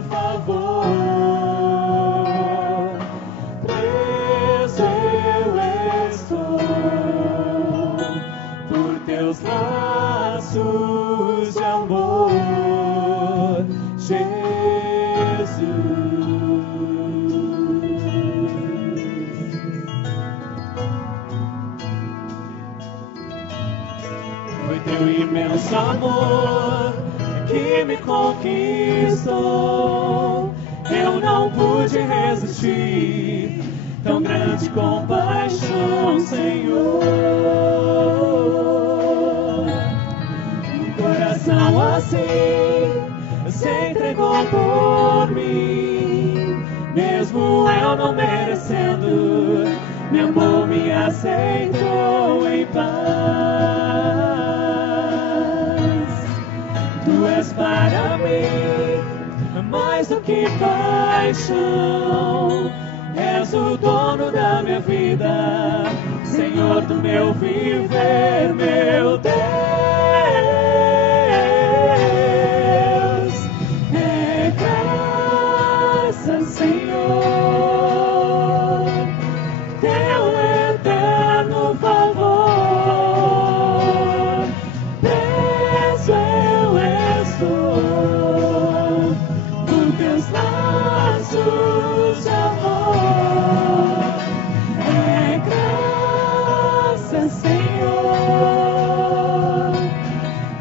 eterno favor. Preso eu estou por teus laços de amor, Jesus. Foi teu imenso amor que me conquistou. Eu não pude resistir, tão grande compaixão, Senhor. Um coração assim se entregou por mim, mesmo eu não merecendo, me amou, me aceitou em paz. Tu és para mim mais do que paixão, és o dono da minha vida, Senhor do meu viver, meu Deus. É graça, Senhor, teu eterno favor. Preso eu estou por teus laços de amor. É graça, Senhor,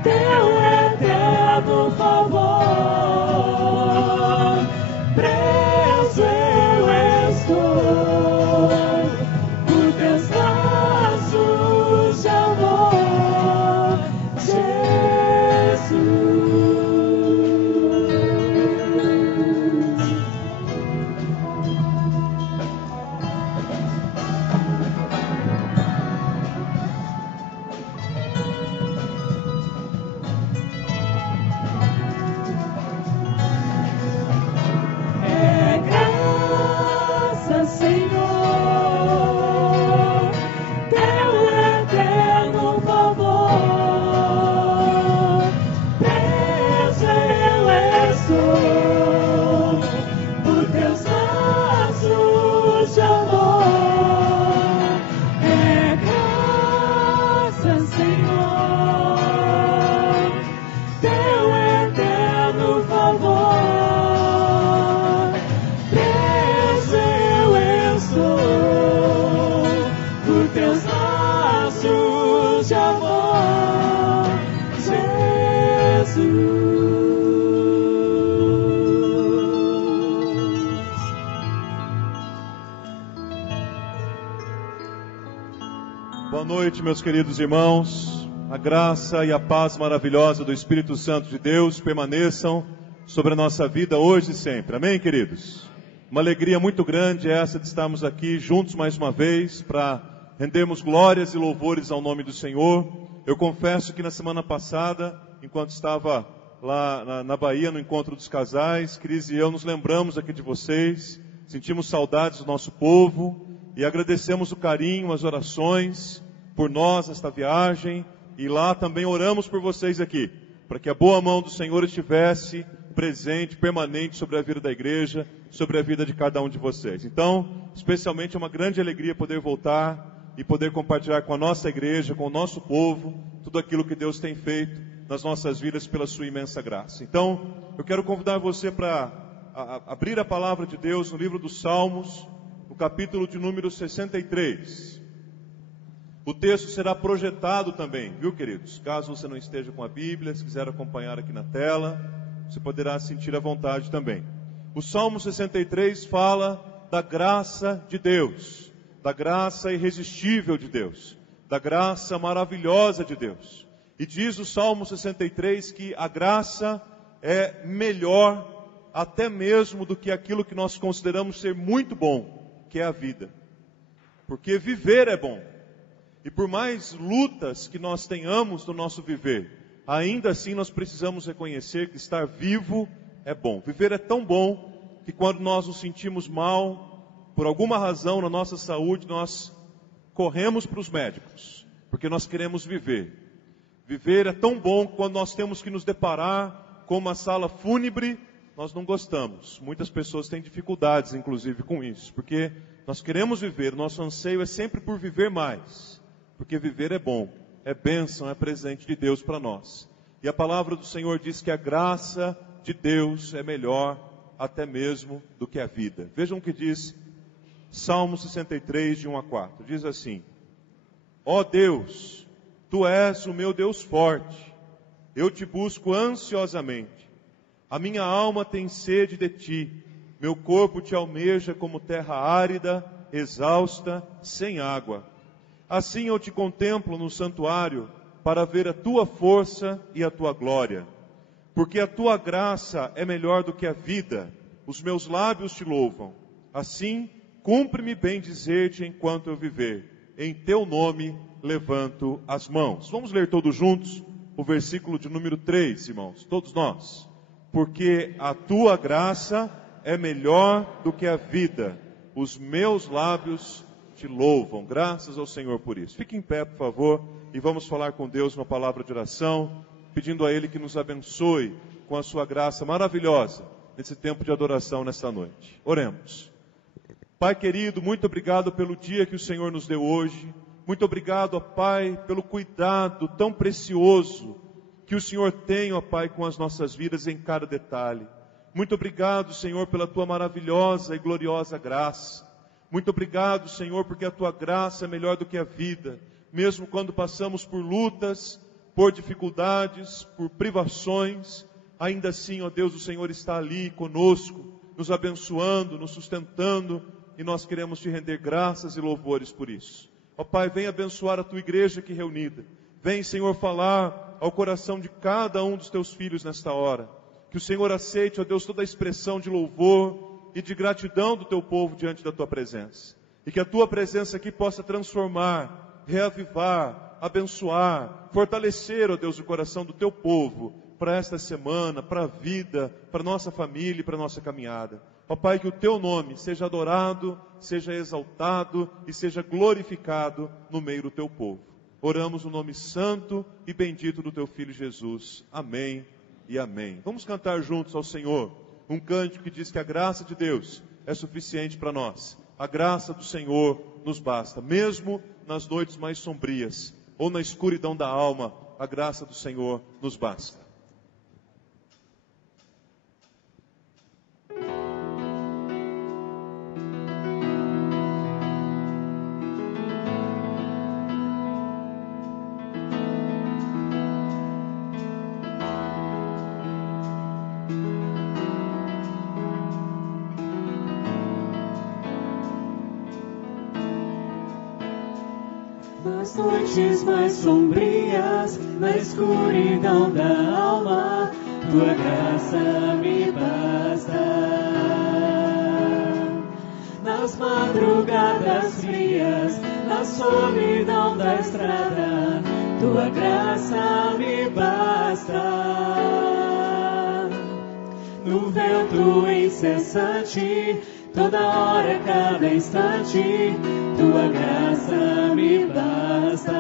teu eterno favor. Preso eu estou por teus laços de amor, Jesus. É graça, Senhor, teu eterno favor. Preso eu estou por teus laços de amor. É graça, Senhor, teu eterno favor. Preso eu estou por teus laços de amor, Jesus. Boa noite, meus queridos irmãos. A graça e a paz maravilhosa do Espírito Santo de Deus permaneçam sobre a nossa vida hoje e sempre. Amém, queridos? Uma alegria muito grande essa de estarmos aqui juntos mais uma vez para rendermos glórias e louvores ao nome do Senhor. Eu confesso que na semana passada, enquanto estava lá na Bahia, no encontro dos casais, Cris e eu nos lembramos aqui de vocês, sentimos saudades do nosso povo e agradecemos o carinho, as orações por nós nesta viagem, e lá também oramos por vocês aqui, para que a boa mão do Senhor estivesse presente, permanente sobre a vida da igreja, sobre a vida de cada um de vocês. Então, especialmente é uma grande alegria poder voltar e poder compartilhar com a nossa igreja, com o nosso povo, tudo aquilo que Deus tem feito nas nossas vidas pela sua imensa graça. Então, eu quero convidar você para abrir a palavra de Deus no livro dos Salmos, no capítulo de número 63. O texto será projetado também, viu, queridos? Caso você não esteja com a Bíblia, se quiser acompanhar aqui na tela, você poderá sentir à vontade também. O Salmo 63 fala da graça de Deus, da graça irresistível de Deus, da graça maravilhosa de Deus. E diz o Salmo 63 que a graça é melhor até mesmo do que aquilo que nós consideramos ser muito bom, que é a vida. Porque viver é bom. E por mais lutas que nós tenhamos no nosso viver, ainda assim nós precisamos reconhecer que estar vivo é bom. Viver é tão bom que quando nós nos sentimos mal, por alguma razão na nossa saúde, nós corremos para os médicos, porque nós queremos viver. Viver é tão bom que quando nós temos que nos deparar com uma sala fúnebre, nós não gostamos. Muitas pessoas têm dificuldades, inclusive, com isso, porque nós queremos viver, nosso anseio é sempre por viver mais, porque viver é bom, é bênção, é presente de Deus para nós. E a palavra do Senhor diz que a graça de Deus é melhor até mesmo do que a vida. Vejam o que diz Salmo 63, de 1 a 4. Diz assim: ó Deus, Tu és o meu Deus forte, eu te busco ansiosamente. A minha alma tem sede de Ti, meu corpo Te almeja como terra árida, exausta, sem água. Assim eu Te contemplo no santuário, para ver a Tua força e a Tua glória. Porque a Tua graça é melhor do que a vida, os meus lábios Te louvam. Assim, cumpre-me bem dizer-Te enquanto eu viver. Em Teu nome levanto as mãos. Vamos ler todos juntos o versículo de número 3, irmãos, todos nós. Porque a Tua graça é melhor do que a vida, os meus lábios Te louvam. Graças ao Senhor por isso. Fique em pé, por favor, e vamos falar com Deus uma palavra de oração, pedindo a Ele que nos abençoe com a Sua graça maravilhosa nesse tempo de adoração nesta noite. Oremos. Pai querido, muito obrigado pelo dia que o Senhor nos deu hoje. Muito obrigado, ó Pai, pelo cuidado tão precioso que o Senhor tem, ó Pai, com as nossas vidas em cada detalhe. Muito obrigado, Senhor, pela Tua maravilhosa e gloriosa graça. Muito obrigado, Senhor, porque a Tua graça é melhor do que a vida. Mesmo quando passamos por lutas, por dificuldades, por privações, ainda assim, ó Deus, o Senhor está ali conosco, nos abençoando, nos sustentando, e nós queremos Te render graças e louvores por isso. Ó Pai, vem abençoar a Tua igreja aqui reunida. Vem, Senhor, falar ao coração de cada um dos Teus filhos nesta hora. Que o Senhor aceite, ó Deus, toda a expressão de louvor e de gratidão do Teu povo diante da Tua presença. E que a Tua presença aqui possa transformar, reavivar, abençoar, fortalecer, ó Deus, o coração do Teu povo para esta semana, para a vida, para a nossa família e para a nossa caminhada. Ó Pai, que o Teu nome seja adorado, seja exaltado e seja glorificado no meio do Teu povo. Oramos no nome santo e bendito do Teu Filho Jesus. Amém e amém. Vamos cantar juntos ao Senhor um cântico que diz que a graça de Deus é suficiente para nós. A graça do Senhor nos basta, mesmo nas noites mais sombrias ou na escuridão da alma, a graça do Senhor nos basta. Nas noites mais sombrias, na escuridão da alma, Tua graça me basta. Nas madrugadas frias, na solidão da estrada, Tua graça me basta. No vento incessante, toda hora, cada instante, Tua graça me basta.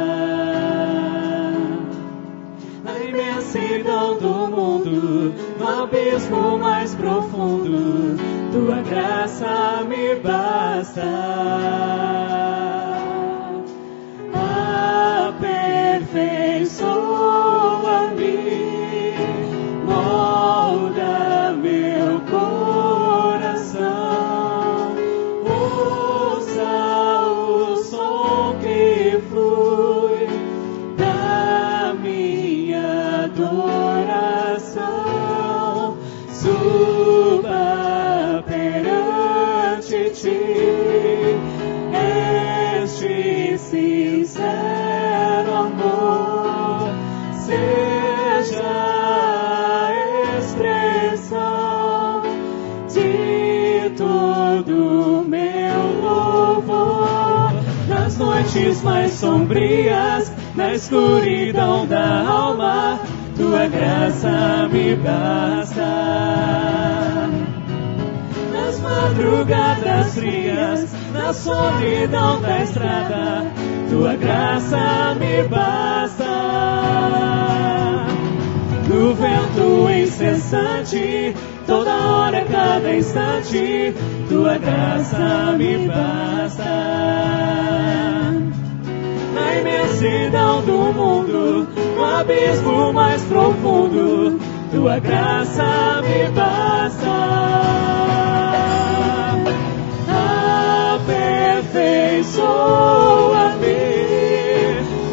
Na imensidão do mundo, no abismo mais profundo, Tua graça me basta. Aperfeiçoa-me, molda meu coração, ouça o som que flui da minha adoração, suba perante Ti este sincero amor, seja a expressão de todo meu louvor. Nas noites mais sombrias, na escuridão da alma, Tua graça me basta. Nas madrugadas frias, na solidão da estrada, Tua graça me basta. No vento incessante, toda cada instante, tua graça me basta. Na imensidão do mundo, no abismo mais profundo, tua graça me basta. Aperfeiçoa-me,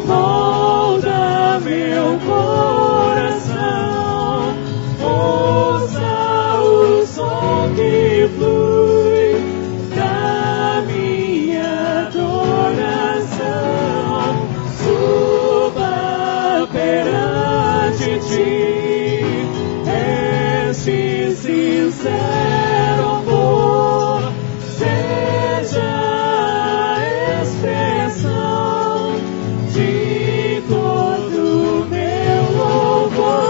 molda meu coração, ouça o som que flui da minha adoração, suba perante ti, este sincero amor, seja a expressão de todo meu louvor.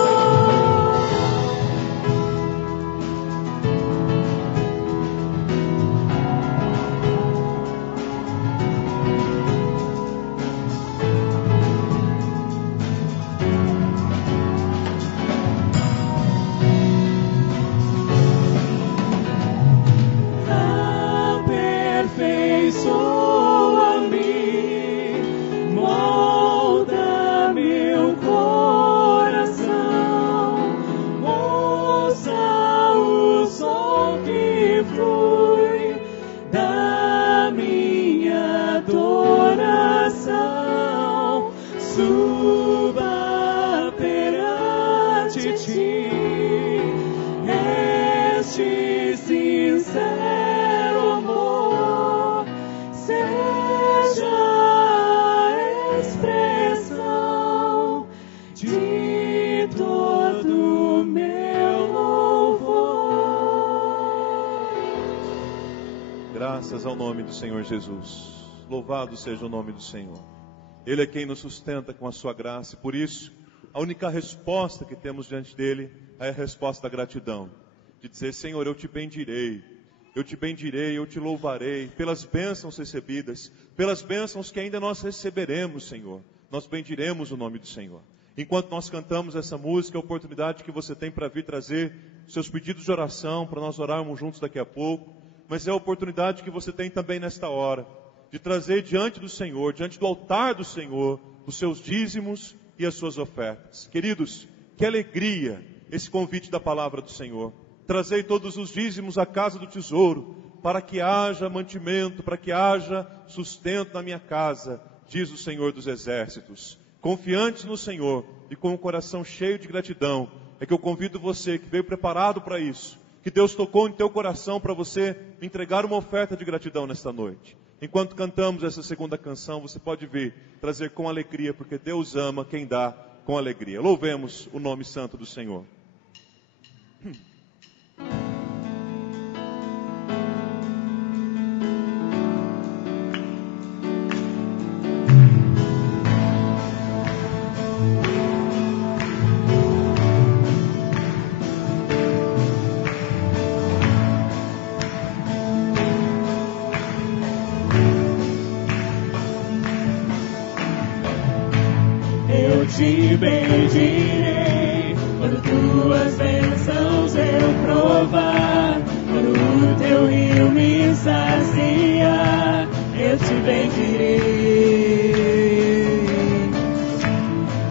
Aperfeiçoa-me, molda meu coração, ouça o som que flui da minha adoração, suba perante ti, este sincero amor, seja a expressão de todo meu louvor. Graças ao nome do Senhor Jesus. Louvado seja o nome do Senhor. Ele é quem nos sustenta com a sua graça e por isso a única resposta que temos diante dele é a resposta da gratidão. De dizer, Senhor, eu te bendirei, eu te louvarei pelas bênçãos recebidas, pelas bênçãos que ainda nós receberemos, Senhor. Nós bendiremos o nome do Senhor. Enquanto nós cantamos essa música, a oportunidade que você tem para vir trazer seus pedidos de oração, para nós orarmos juntos daqui a pouco, mas é a oportunidade que você tem também nesta hora, de trazer diante do Senhor, diante do altar do Senhor, os seus dízimos e as suas ofertas. Queridos, que alegria esse convite da palavra do Senhor. Trazei todos os dízimos à casa do tesouro, para que haja mantimento, para que haja sustento na minha casa, diz o Senhor dos Exércitos. Confiantes no Senhor e com o coração cheio de gratidão, é que eu convido você que veio preparado para isso, que Deus tocou em teu coração para você entregar uma oferta de gratidão nesta noite. Enquanto cantamos essa segunda canção, você pode vir trazer com alegria, porque Deus ama quem dá com alegria. Louvemos o nome santo do Senhor. Te bendirei quando tuas bênçãos eu provar, quando o teu rio me sacia, eu te bendirei.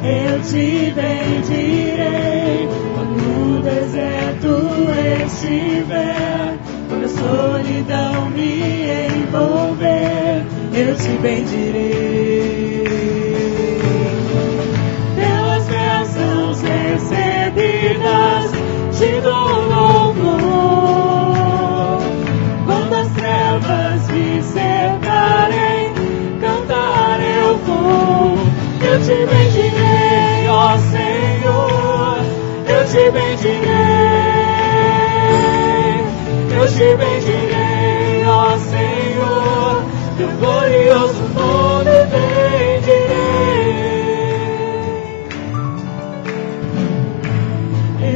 Eu te bendirei quando no deserto estiver, quando a solidão me envolver, eu te bendirei. Recebidas, te dou louvor. Quando as trevas me cercarem, cantar eu vou. Eu te bendirei, ó Senhor. Eu te bendirei. Eu te bendirei, ó Senhor. Teu glorioso nome bendirei.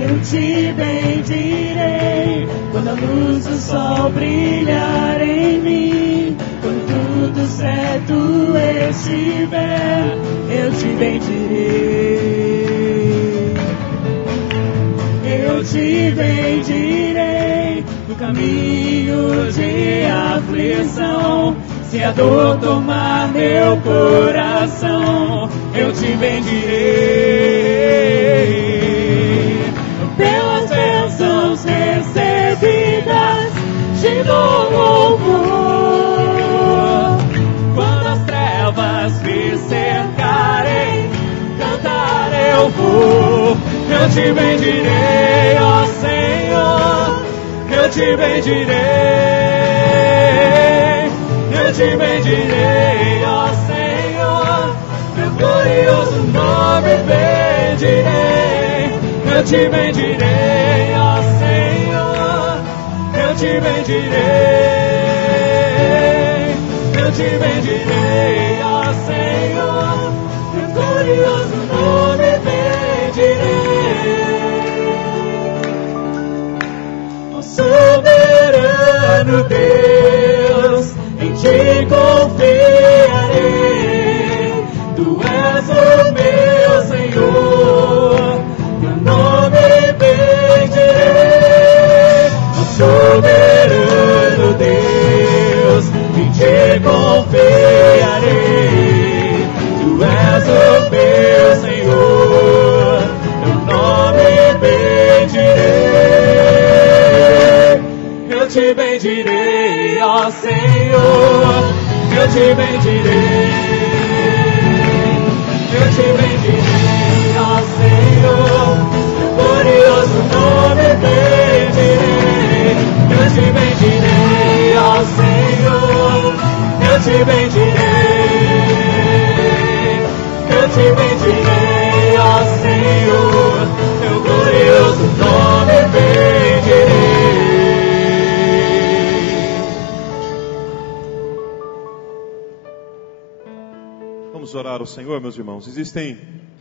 Eu te bendirei quando a luz do sol brilhar em mim, quando tudo certo estiver, eu te bendirei. Eu te bendirei no caminho de aflição. Se a dor tomar meu coração, eu te bendirei. Pelas bênçãos recebidas, te dou louvor. Quando as trevas me cercarem, cantar eu vou. Eu te bendirei, ó Senhor, eu te bendirei. Eu te bendirei, ó Senhor, teu glorioso nome bendirei. Eu te bendirei, ó Senhor, eu te bendirei. Eu te bendirei, ó Senhor, teu glorioso nome bendirei. Ó soberano Deus, em ti confiarei. Tu és o meu Senhor, teu nome bendirei. Ó soberano Deus, em ti confiarei. Tu és o meu Senhor, teu nome bendirei. Eu te bendirei, ó Senhor, eu te bendirei. Eu te bendirei, ó Senhor, teu glorioso nome bendirei. Eu te bendirei, ó Senhor, eu te bendirei. Eu te bendirei, ó Senhor, teu glorioso nome bendirei. Vamos orar ao Senhor, meus irmãos. Existem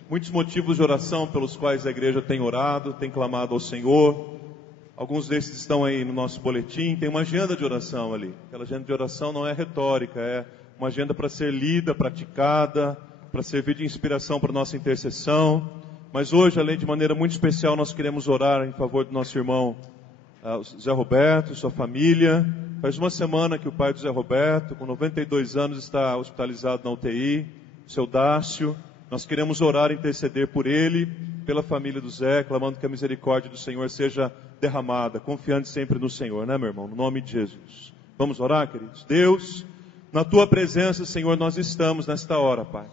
muitos motivos de oração pelos quais a igreja tem orado, tem clamado ao Senhor. Alguns desses estão aí no nosso boletim. Tem uma agenda de oração ali. Aquela agenda de oração não é retórica, é uma agenda para ser lida, praticada, para servir de inspiração para a nossa intercessão. Mas hoje, além de maneira muito especial, nós queremos orar em favor do nosso irmão Zé Roberto, sua família. Faz uma semana que o pai do Zé Roberto, com 92 anos, está hospitalizado na UTI, seu Dácio. Nós queremos orar e interceder por ele, pela família do Zé, clamando que a misericórdia do Senhor seja derramada, confiando sempre no Senhor, né, meu irmão? No nome de Jesus. Vamos orar, queridos? Deus, na tua presença, Senhor, nós estamos nesta hora, Pai.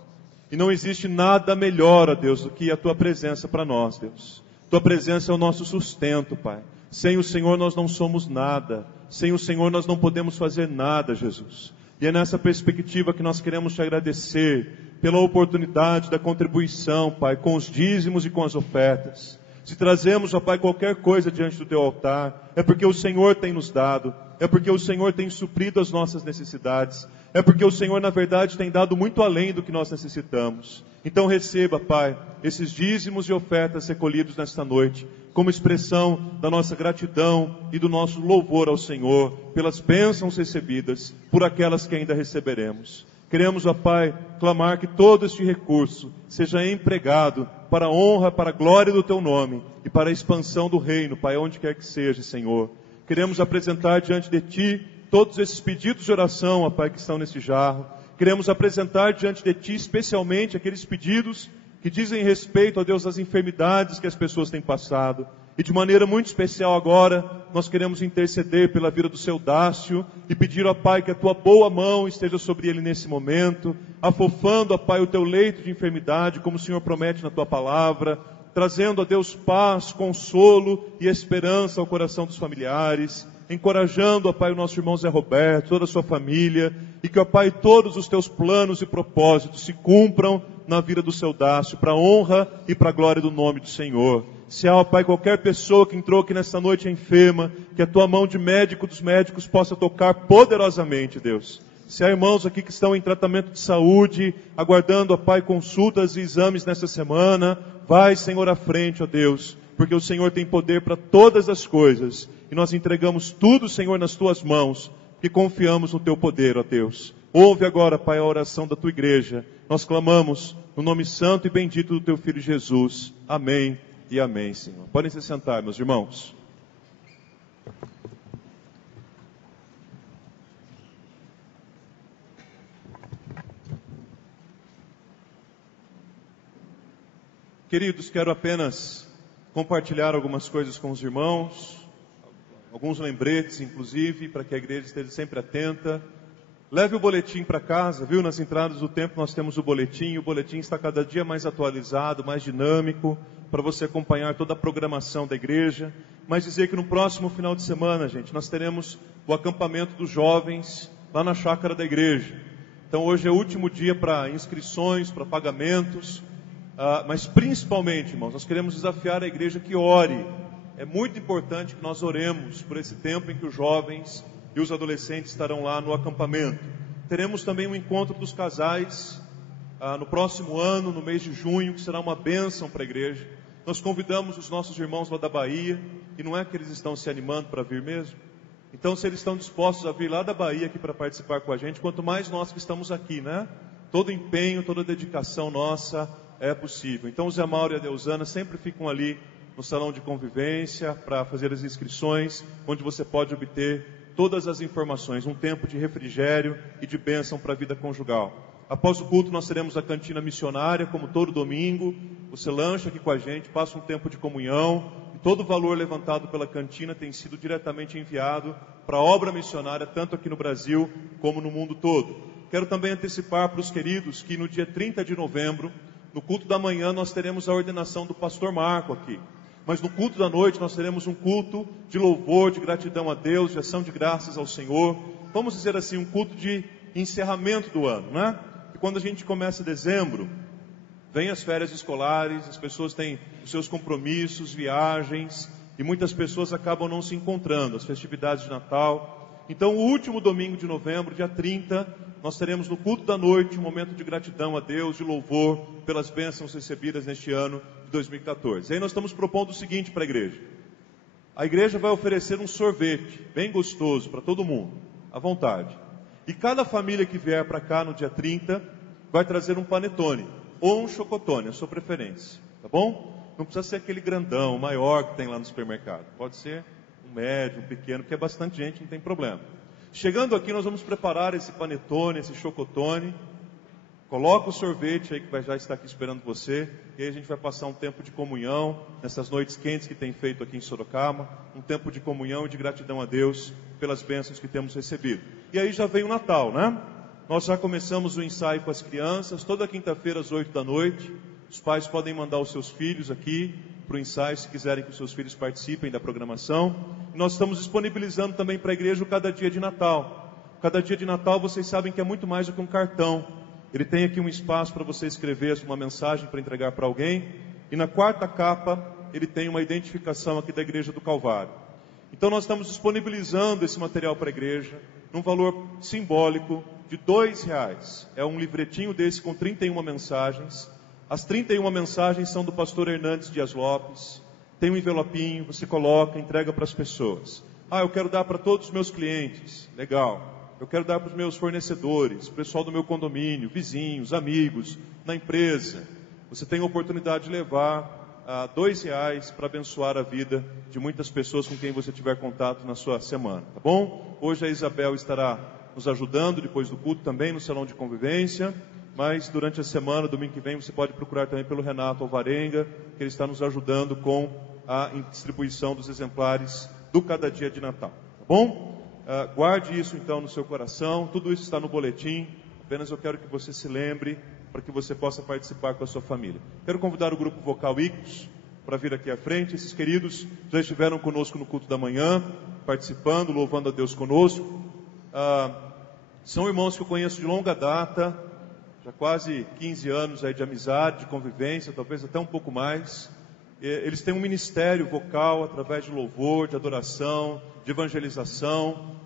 E não existe nada melhor, ó Deus, do que a tua presença para nós, Deus. Tua presença é o nosso sustento, Pai. Sem o Senhor nós não somos nada. Sem o Senhor nós não podemos fazer nada, Jesus. E é nessa perspectiva que nós queremos te agradecer pela oportunidade da contribuição, Pai, com os dízimos e com as ofertas. Se trazemos, ó Pai, qualquer coisa diante do teu altar, é porque o Senhor tem nos dado, é porque o Senhor tem suprido as nossas necessidades, é porque o Senhor, na verdade, tem dado muito além do que nós necessitamos. Então receba, Pai, esses dízimos e ofertas recolhidos nesta noite, como expressão da nossa gratidão e do nosso louvor ao Senhor, pelas bênçãos recebidas, por aquelas que ainda receberemos. Queremos, ó Pai, clamar que todo este recurso seja empregado para a honra, para a glória do Teu nome e para a expansão do reino, Pai, onde quer que seja, Senhor. Queremos apresentar diante de Ti todos esses pedidos de oração, ó Pai, que estão nesse jarro. Queremos apresentar diante de Ti especialmente aqueles pedidos que dizem respeito, ó Deus, às enfermidades que as pessoas têm passado. E de maneira muito especial agora, nós queremos interceder pela vida do seu Dácio e pedir, ó Pai, que a tua boa mão esteja sobre ele nesse momento, afofando, ó Pai, o teu leito de enfermidade, como o Senhor promete na tua palavra, trazendo, ó Deus, paz, consolo e esperança ao coração dos familiares, encorajando, ó Pai, o nosso irmão Zé Roberto, toda a sua família, e que, ó Pai, todos os teus planos e propósitos se cumpram na vida do seu Dácio, para a honra e para a glória do nome do Senhor. Se há, ó Pai, qualquer pessoa que entrou aqui nesta noite enferma, que a tua mão de médico dos médicos possa tocar poderosamente, Deus. Se há irmãos aqui que estão em tratamento de saúde, aguardando, ó Pai, consultas e exames nesta semana, vai, Senhor, à frente, ó Deus, porque o Senhor tem poder para todas as coisas, e nós entregamos tudo, Senhor, nas tuas mãos, porque confiamos no teu poder, ó Deus. Ouve agora, Pai, a oração da tua igreja. Nós clamamos no nome santo e bendito do teu Filho Jesus. Amém e amém, Senhor. Podem se sentar, meus irmãos. Queridos, quero apenas compartilhar algumas coisas com os irmãos, alguns lembretes, inclusive, para que a igreja esteja sempre atenta. Leve o boletim para casa, viu? Nas entradas do templo nós temos o boletim está cada dia mais atualizado, mais dinâmico, para você acompanhar toda a programação da igreja. Mas dizer que no próximo final de semana, gente, nós teremos o acampamento dos jovens lá na chácara da igreja. Então hoje é o último dia para inscrições, para pagamentos, mas principalmente, irmãos, nós queremos desafiar a igreja que ore. É muito importante que nós oremos por esse tempo em que os jovens e os adolescentes estarão lá no acampamento. Teremos também um encontro dos casais no próximo ano, no mês de junho, que será uma bênção para a igreja. Nós convidamos os nossos irmãos lá da Bahia, e não é que eles estão se animando para vir mesmo? Então, se eles estão dispostos a vir lá da Bahia aqui para participar com a gente, quanto mais nós que estamos aqui, né? Todo empenho, toda dedicação nossa é possível. Então, o Zé Mauro e a Deusana sempre ficam ali no salão de convivência para fazer as inscrições, onde você pode obter todas as informações, um tempo de refrigério e de bênção para a vida conjugal. Após o culto nós teremos a cantina missionária, como todo domingo. Você lancha aqui com a gente, passa um tempo de comunhão, e todo o valor levantado pela cantina tem sido diretamente enviado para a obra missionária, tanto aqui no Brasil como no mundo todo. Quero também antecipar para os queridos que no dia 30 de novembro, no culto da manhã, nós teremos a ordenação do pastor Marco aqui. Mas no culto da noite nós teremos um culto de louvor, de gratidão a Deus, de ação de graças ao Senhor. Vamos dizer assim, um culto de encerramento do ano, né? E quando a gente começa dezembro, vem as férias escolares, as pessoas têm os seus compromissos, viagens, e muitas pessoas acabam não se encontrando, as festividades de Natal. Então, o último domingo de novembro, dia 30, nós teremos no culto da noite um momento de gratidão a Deus, de louvor pelas bênçãos recebidas neste ano de 2014. E aí nós estamos propondo o seguinte para a igreja. A igreja vai oferecer um sorvete bem gostoso para todo mundo, à vontade. E cada família que vier para cá no dia 30 vai trazer um panetone ou um chocotone, a sua preferência, tá bom? Não precisa ser aquele grandão, maior que tem lá no supermercado. Pode ser um médio, um pequeno, porque é bastante gente, não tem problema. Chegando aqui, nós vamos preparar esse panetone, esse chocotone. Coloca o sorvete aí que vai já estar aqui esperando você. E aí a gente vai passar um tempo de comunhão, nessas noites quentes que tem feito aqui em Sorocaba. Um tempo de comunhão e de gratidão a Deus pelas bênçãos que temos recebido. E aí já vem o Natal, né? Nós já começamos o ensaio com as crianças, toda quinta-feira às 8 da noite. Os pais podem mandar os seus filhos aqui para o ensaio, se quiserem que os seus filhos participem da programação. E nós estamos disponibilizando também para a igreja o Cada Dia de Natal. Cada Dia de Natal, vocês sabem que é muito mais do que um cartão. Ele tem aqui um espaço para você escrever uma mensagem para entregar para alguém. E na quarta capa, ele tem uma identificação aqui da Igreja do Calvário. Então nós estamos disponibilizando esse material para a igreja, num valor simbólico de R$2. É um livretinho desse com 31 mensagens. As 31 mensagens são do pastor Hernandes Dias Lopes. Tem um envelopinho, você coloca, entrega para as pessoas. Eu quero dar para todos os meus clientes. Legal. Eu quero dar para os meus fornecedores, pessoal do meu condomínio, vizinhos, amigos, na empresa. Você tem a oportunidade de levar R$2 para abençoar a vida de muitas pessoas com quem você tiver contato na sua semana, tá bom? Hoje a Isabel estará nos ajudando depois do culto também no salão de convivência. Mas durante a semana, domingo que vem, você pode procurar também pelo Renato Alvarenga, que ele está nos ajudando com a distribuição dos exemplares do Cada Dia de Natal. Tá bom? Guarde isso então no seu coração, tudo isso está no boletim. Apenas eu quero que você se lembre para que você possa participar com a sua família. Quero convidar o grupo vocal Ictus para vir aqui à frente. Esses queridos já estiveram conosco no culto da manhã, participando, louvando a Deus conosco. São irmãos que eu conheço de longa data, já quase 15 anos aí de amizade, de convivência, talvez até um pouco mais. Eles têm um ministério vocal através de louvor, de adoração, de evangelização.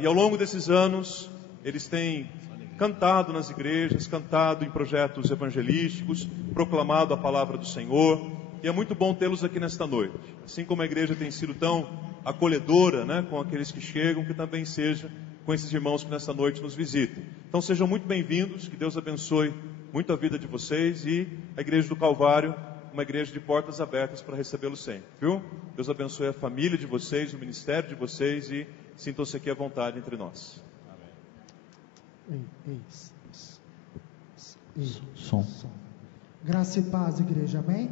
E ao longo desses anos, eles têm cantado nas igrejas, cantado em projetos evangelísticos, proclamado a palavra do Senhor. E é muito bom tê-los aqui nesta noite. Assim como a igreja tem sido tão acolhedora, né, com aqueles que chegam, que também seja com esses irmãos que nesta noite nos visitam. Então sejam muito bem-vindos, que Deus abençoe muito a vida de vocês, e a Igreja do Calvário, uma igreja de portas abertas para recebê-los sempre, viu? Deus abençoe a família de vocês, o ministério de vocês, e sintam-se aqui à vontade entre nós. Som. Graça e paz, igreja, amém?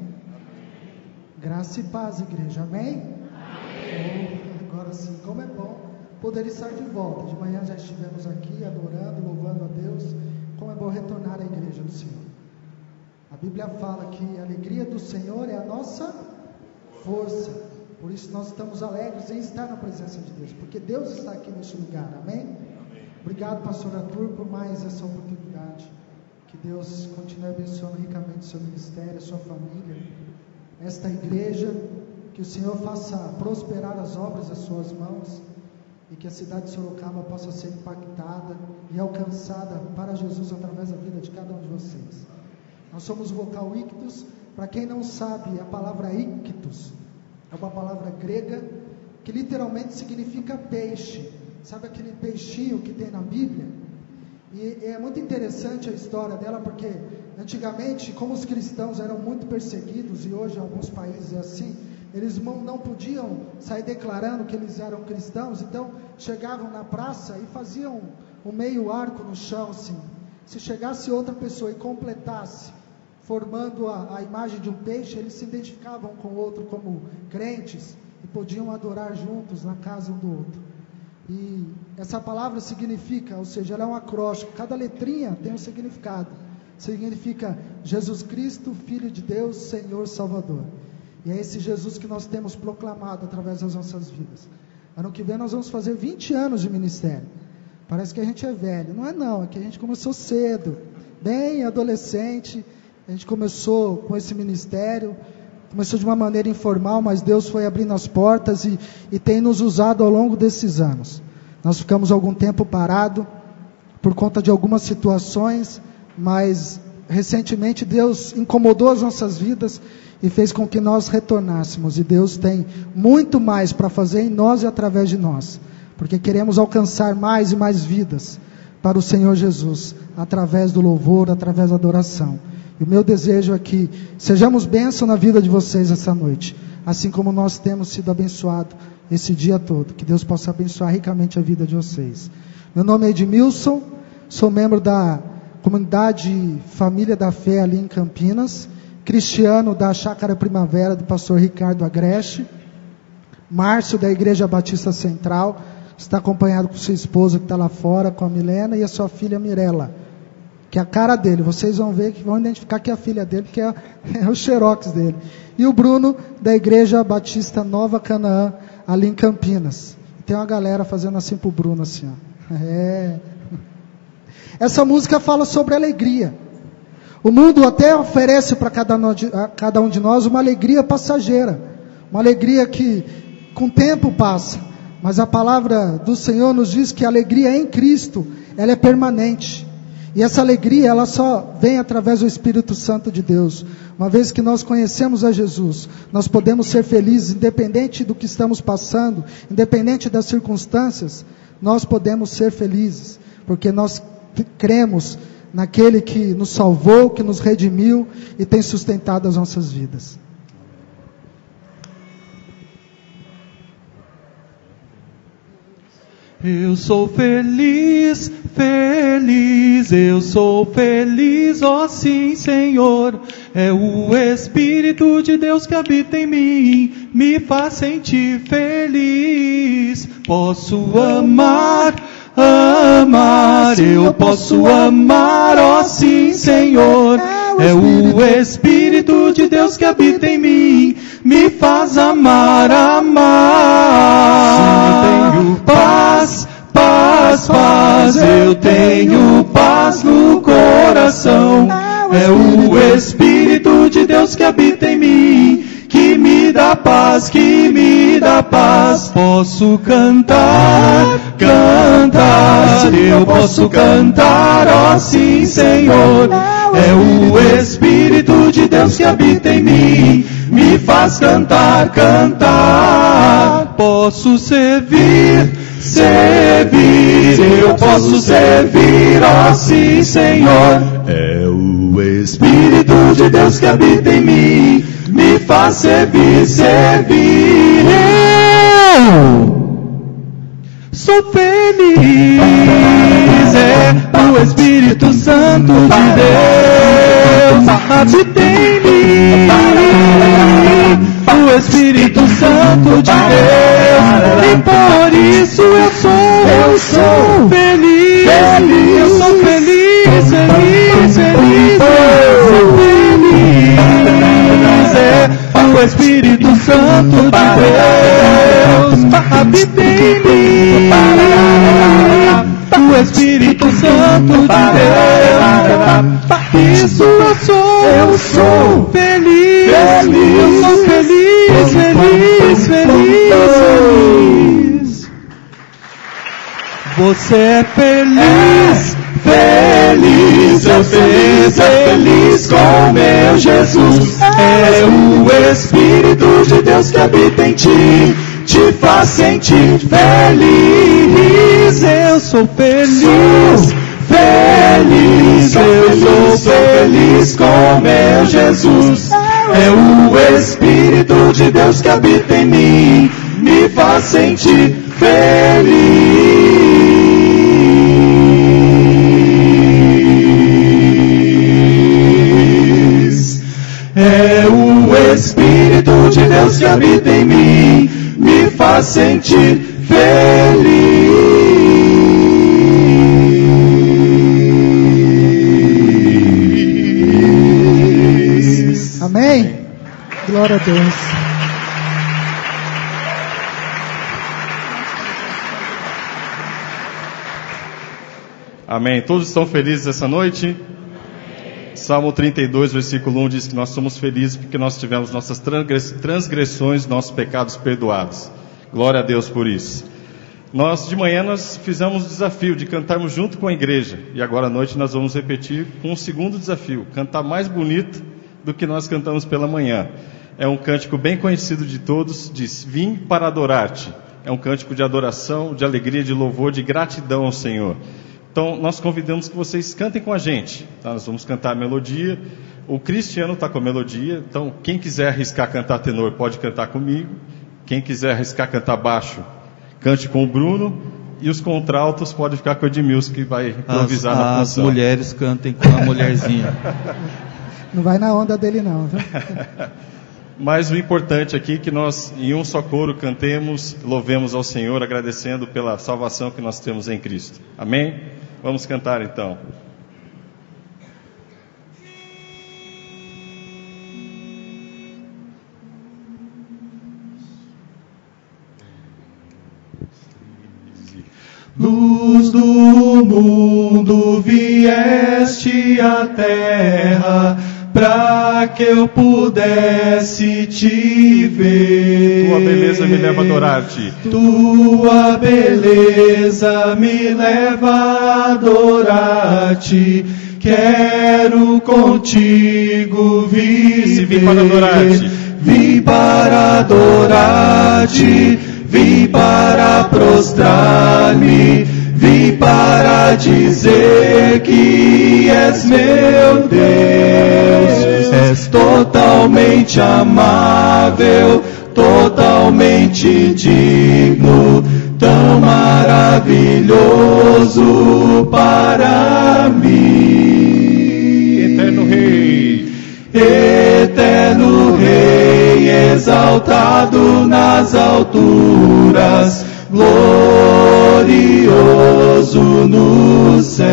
Graça e paz, igreja, amém? Oh, agora sim, como é bom poder estar de volta. De manhã já estivemos aqui adorando, louvando a Deus. Como é bom retornar à igreja do Senhor. A Bíblia fala que a alegria do Senhor é a nossa força. Por isso nós estamos alegres em estar na presença de Deus, porque Deus está aqui neste lugar, amém? Obrigado, pastor Arthur, por mais essa oportunidade. Que Deus continue abençoando ricamente o seu ministério, a sua família, esta igreja. Que o Senhor faça prosperar as obras das suas mãos e que a cidade de Sorocaba possa ser impactada e alcançada para Jesus através da vida de cada um de vocês. Nós somos o vocal ictus. Para quem não sabe, a palavra ictus é uma palavra grega que literalmente significa peixe. Sabe aquele peixinho que tem na Bíblia? E é muito interessante a história dela, porque antigamente, como os cristãos eram muito perseguidos, e hoje em alguns países é assim, eles não podiam sair declarando que eles eram cristãos, então chegavam na praça e faziam um meio arco no chão assim. Se chegasse outra pessoa e completasse, formando a imagem de um peixe, eles se identificavam com o outro como crentes e podiam adorar juntos na casa um do outro. E essa palavra significa, ou seja, ela é um acróstico, cada letrinha tem um significado. Significa Jesus Cristo, Filho de Deus, Senhor, Salvador. E é esse Jesus que nós temos proclamado através das nossas vidas. Ano que vem nós vamos fazer 20 anos de ministério. Parece que a gente é velho. Não é não, é que a gente começou cedo, bem adolescente. A gente começou com esse ministério, começou de uma maneira informal, mas Deus foi abrindo as portas e tem nos usado ao longo desses anos. Nós ficamos algum tempo parado por conta de algumas situações, mas recentemente Deus incomodou as nossas vidas e fez com que nós retornássemos. E Deus tem muito mais para fazer em nós e através de nós, porque queremos alcançar mais e mais vidas para o Senhor Jesus, através do louvor, através da adoração. E o meu desejo é que sejamos bênção na vida de vocês essa noite, assim como nós temos sido abençoados esse dia todo. Que Deus possa abençoar ricamente a vida de vocês. Meu nome é Edmilson, sou membro da comunidade Família da Fé ali em Campinas, Cristiano da Chácara Primavera do pastor Ricardo Agreste, Márcio da Igreja Batista Central, está acompanhado com sua esposa que está lá fora, com a Milena, e a sua filha Mirella, que é a cara dele. Vocês vão ver, que vão identificar que é a filha dele, que é o xerox dele. E o Bruno da Igreja Batista Nova Canaã, ali em Campinas. Tem uma galera fazendo assim pro Bruno, assim, ó. Essa música fala sobre alegria. O mundo até oferece para cada um de nós uma alegria passageira, uma alegria que com o tempo passa, mas a palavra do Senhor nos diz que a alegria em Cristo, ela é permanente, e essa alegria, ela só vem através do Espírito Santo de Deus. Uma vez que nós conhecemos a Jesus, nós podemos ser felizes, independente do que estamos passando, independente das circunstâncias, nós podemos ser felizes, porque nós cremos naquele que nos salvou, que nos redimiu e tem sustentado as nossas vidas. Eu sou feliz, feliz, eu sou feliz, ó sim, Senhor. É o Espírito de Deus que habita em mim, me faz sentir feliz. Posso amar, eu posso amar, ó sim, Senhor. É o Espírito de Deus que habita em mim, me faz amar. Sim, eu tenho paz, eu tenho paz no coração. É o Espírito de Deus que habita em mim, que me dá paz, Posso cantar, eu posso cantar, ó sim, Senhor. É o Espírito de Deus que habita em mim, me faz cantar. Posso servir, eu posso servir, ó sim, Senhor. É o Espírito de Deus que habita em mim, me faz servir. Eu sou feliz, é o Espírito Santo de Deus habita habita em mim. O Espírito Santo de Deus, e por isso eu sou feliz. Eu sou feliz, feliz, feliz, eu sou feliz. É o Espírito Santo de Deus, habita em mim. O Espírito Santo de Deus, isso eu sou feliz, eu sou feliz, feliz, feliz, feliz. Você é feliz, feliz, é feliz com meu Jesus. É o Espírito de Deus que habita em ti, te faz sentir feliz. Eu sou feliz, feliz, eu sou feliz com meu Jesus. É o Espírito de Deus que habita em mim, me faz sentir feliz. É o Espírito de Deus que habita em mim, me faz sentir feliz. Amém? Glória a Deus. Amém. Todos estão felizes essa noite? Salmo 32, versículo 1 diz que nós somos felizes porque nós tivemos nossas transgressões, nossos pecados perdoados. Glória a Deus por isso. De manhã nós fizemos o desafio de cantarmos junto com a igreja. E agora à noite nós vamos repetir com um segundo desafio. Cantar mais bonito do que nós cantamos pela manhã. É um cântico bem conhecido de todos, diz: Vim para adorar-te. É um cântico de adoração, de alegria, de louvor, de gratidão ao Senhor. Então, nós convidamos que vocês cantem com a gente. Tá? Nós vamos cantar a melodia. O Cristiano está com a melodia. Então, quem quiser arriscar cantar tenor, pode cantar comigo. Quem quiser arriscar cantar baixo, cante com o Bruno. E os contraltos podem ficar com o Edmilson, que vai improvisar na função. As mulheres cantem com a mulherzinha. Não vai na onda dele não, viu? Mas o importante aqui é que nós, em um só coro, cantemos, louvemos ao Senhor, agradecendo pela salvação que nós temos em Cristo. Amém? Vamos cantar então. Luz do mundo, vieste à terra, pra que eu pudesse te ver. Tua beleza me leva a adorar-te. Tua beleza me leva a adorar-te. Quero contigo viver. Vim para adorar-te. Vim para adorar-te. Vim para prostrar-me. Vim para dizer que és meu Deus. És totalmente amável, totalmente digno, tão maravilhoso para mim. Eterno Rei, eterno Rei, exaltado nas alturas, glorioso nos céus.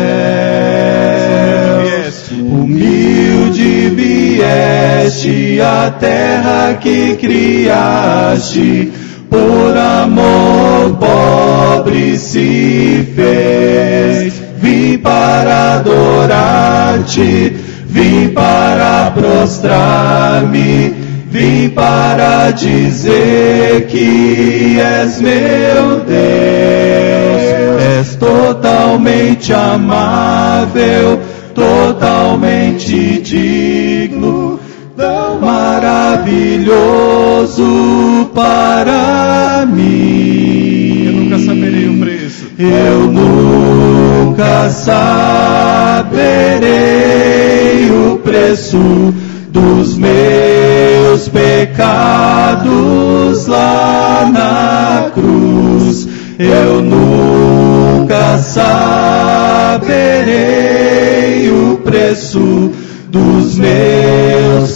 Humilde vieste à terra que criaste, por amor pobre se fez. Vim para adorar-te, vim para prostrar-me, vim para dizer que és meu Deus. És totalmente amável, totalmente digno, tão maravilhoso para mim. Eu nunca saberei o preço. Eu nunca saberei o preço dos meus pecados lá na cruz. Eu nunca saberei o preço dos meus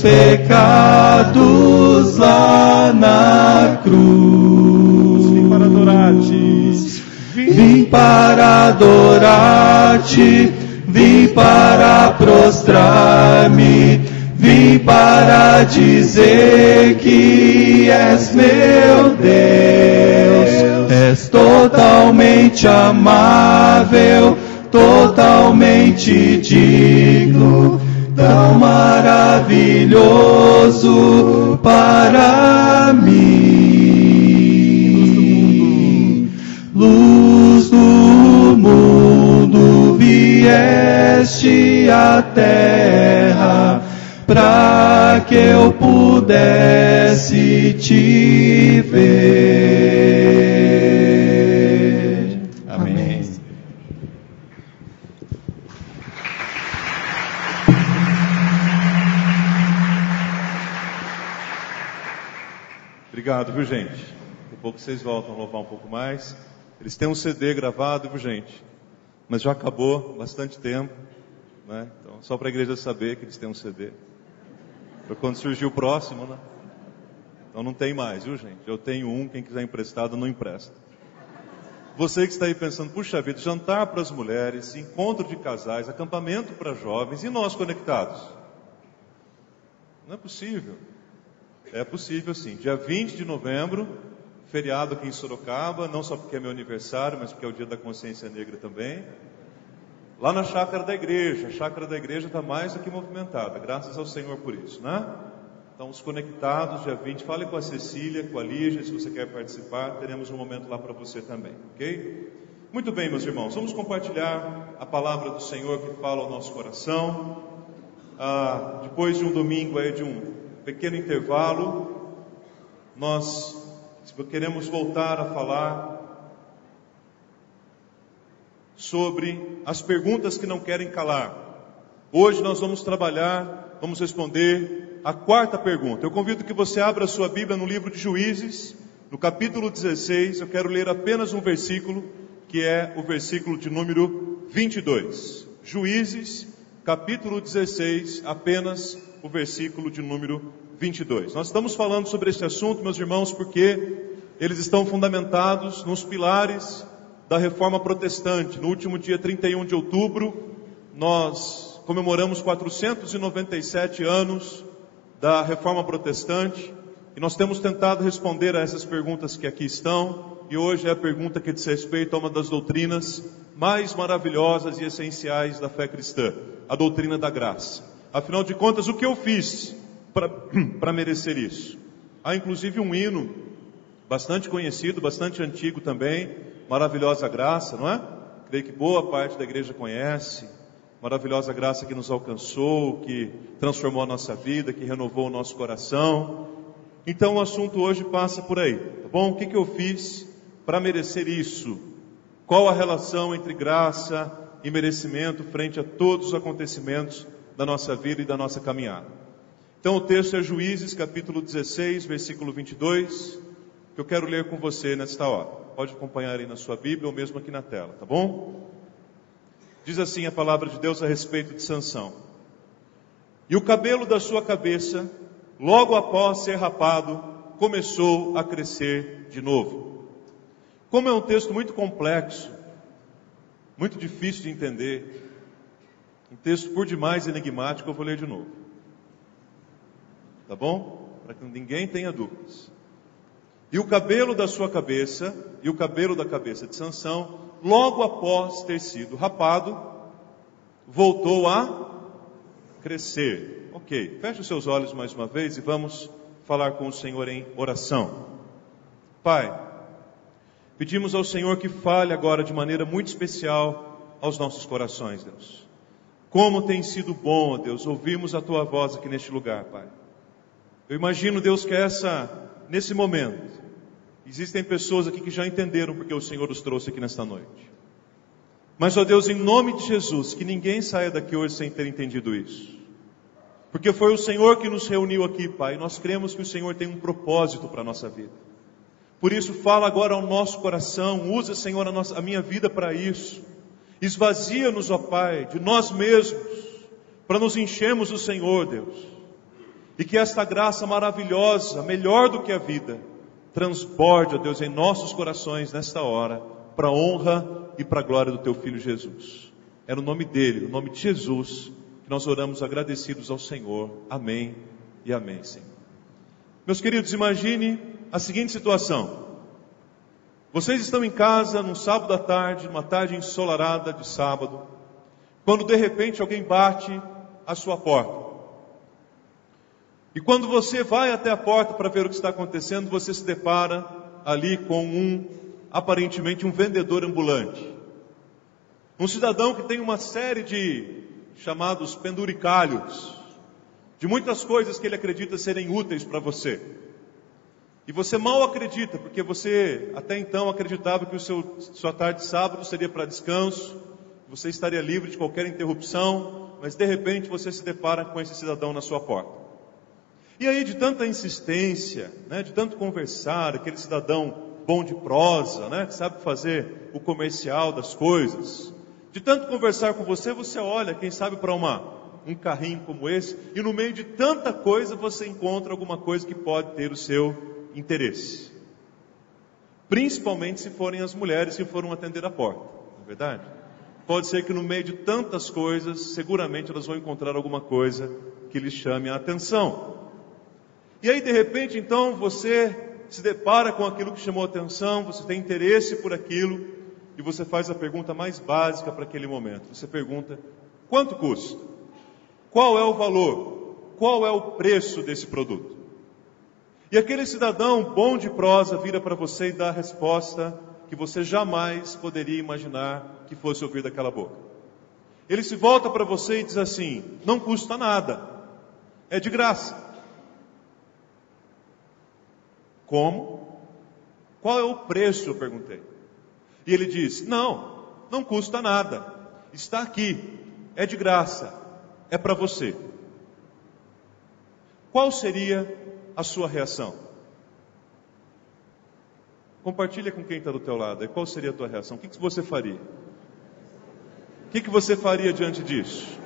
exaltar-te. Vim para adorar-te, vim para prostrar-me, vim para dizer que és meu Deus. És totalmente amável, totalmente digno, tão maravilhoso para mim. Luz do mundo, vieste à terra, para que eu pudesse te ver. Amém. Obrigado, viu, gente? Daqui a pouco vocês voltam a louvar um pouco mais. Eles têm um CD gravado, viu, gente? Mas já acabou bastante tempo, né? Então, só para a igreja saber que eles têm um CD. Para quando surgir o próximo, né? Então não tem mais, viu, gente? Eu tenho um, quem quiser emprestado, não empresta. Você que está aí pensando, puxa vida, jantar para as mulheres, encontro de casais, acampamento para jovens, e nós conectados? Não é possível. É possível sim. Dia 20 de novembro, feriado aqui em Sorocaba, não só porque é meu aniversário, mas porque é o dia da consciência negra também. Lá na chácara da igreja. A chácara da igreja está mais do que movimentada, graças ao Senhor por isso, né? Então, os conectados, dia 20, fale com a Cecília, com a Lígia, se você quer participar, teremos um momento lá para você também, ok? Muito bem, meus irmãos, vamos compartilhar a palavra do Senhor que fala ao nosso coração. Depois de um domingo aí, de um pequeno intervalo, nós queremos voltar a falar sobre as perguntas que não querem calar. Hoje nós vamos trabalhar, vamos responder a quarta pergunta. Eu convido que você abra a sua Bíblia no livro de Juízes, no capítulo 16, eu quero ler apenas um versículo, que é o versículo de número 22. Juízes, capítulo 16, apenas o versículo de número 22. Nós estamos falando sobre esse assunto, meus irmãos, porque eles estão fundamentados nos pilares da Reforma Protestante. No último dia 31 de outubro, nós comemoramos 497 anos da Reforma Protestante, e nós temos tentado responder a essas perguntas que aqui estão, e hoje é a pergunta que diz respeito a uma das doutrinas mais maravilhosas e essenciais da fé cristã, a doutrina da graça. Afinal de contas, o que eu fiz para merecer isso? Há inclusive um hino bastante conhecido, bastante antigo também, Maravilhosa Graça, não é? Creio que boa parte da igreja conhece. Maravilhosa graça que nos alcançou, que transformou a nossa vida, que renovou o nosso coração. Então o assunto hoje passa por aí, tá bom? O que eu fiz para merecer isso? Qual a relação entre graça e merecimento frente a todos os acontecimentos da nossa vida e da nossa caminhada? Então o texto é Juízes, capítulo 16, versículo 22, que eu quero ler com você nesta hora. Pode acompanhar aí na sua Bíblia ou mesmo aqui na tela, tá bom? Diz assim a palavra de Deus a respeito de Sansão. E o cabelo da sua cabeça, logo após ser rapado, começou a crescer de novo. Como é um texto muito complexo, muito difícil de entender, um texto por demais enigmático, eu vou ler de novo. Tá bom? Para que ninguém tenha dúvidas. E o cabelo da sua cabeça, e o cabelo da cabeça de Sansão, logo após ter sido rapado, voltou a crescer. Ok, feche os seus olhos mais uma vez e vamos falar com o Senhor em oração. Pai, pedimos ao Senhor que fale agora de maneira muito especial aos nossos corações, Deus. Como tem sido bom, Deus, ouvirmos a Tua voz aqui neste lugar, Pai. Eu imagino, Deus, que nesse momento, existem pessoas aqui que já entenderam porque o Senhor os trouxe aqui nesta noite. Mas, ó Deus, em nome de Jesus, que ninguém saia daqui hoje sem ter entendido isso. Porque foi o Senhor que nos reuniu aqui, Pai. E nós cremos que o Senhor tem um propósito para a nossa vida. Por isso, fala agora ao nosso coração. Usa, Senhor, a minha vida para isso. Esvazia-nos, ó Pai, de nós mesmos, para nos enchermos do Senhor, Deus. E que esta graça maravilhosa, melhor do que a vida, transborde, ó Deus, em nossos corações nesta hora, para a honra e para a glória do Teu Filho Jesus. É no nome dele, no nome de Jesus, que nós oramos agradecidos ao Senhor. Amém e amém, Senhor. Meus queridos, imagine a seguinte situação. Vocês estão em casa num sábado à tarde, numa tarde ensolarada de sábado, quando de repente alguém bate à sua porta. E quando você vai até a porta para ver o que está acontecendo, você se depara ali com aparentemente um vendedor ambulante. Um cidadão que tem uma série de chamados penduricalhos, de muitas coisas que ele acredita serem úteis para você. E você mal acredita, porque você até então acreditava que sua tarde de sábado seria para descanso, você estaria livre de qualquer interrupção, mas de repente você se depara com esse cidadão na sua porta. E aí, de tanta insistência, de tanto conversar, aquele cidadão bom de prosa, que sabe fazer o comercial das coisas, de tanto conversar com você, você olha, quem sabe, para um carrinho como esse, e no meio de tanta coisa você encontra alguma coisa que pode ter o seu interesse. Principalmente se forem as mulheres que foram atender a porta, não é verdade? Pode ser que no meio de tantas coisas, seguramente elas vão encontrar alguma coisa que lhes chame a atenção. E aí, de repente, então, você se depara com aquilo que chamou a atenção, você tem interesse por aquilo, e você faz a pergunta mais básica para aquele momento. Você pergunta: quanto custa? Qual é o valor? Qual é o preço desse produto? E aquele cidadão bom de prosa vira para você e dá a resposta que você jamais poderia imaginar que fosse ouvir daquela boca. Ele se volta para você e diz assim: não custa nada, é de graça. Como? Qual é o preço? Eu perguntei. E ele diz: não custa nada, está aqui, é de graça, é para você. Qual seria a sua reação? Compartilha com quem está do teu lado. Qual seria a tua reação? O que você faria? O que você faria diante disso?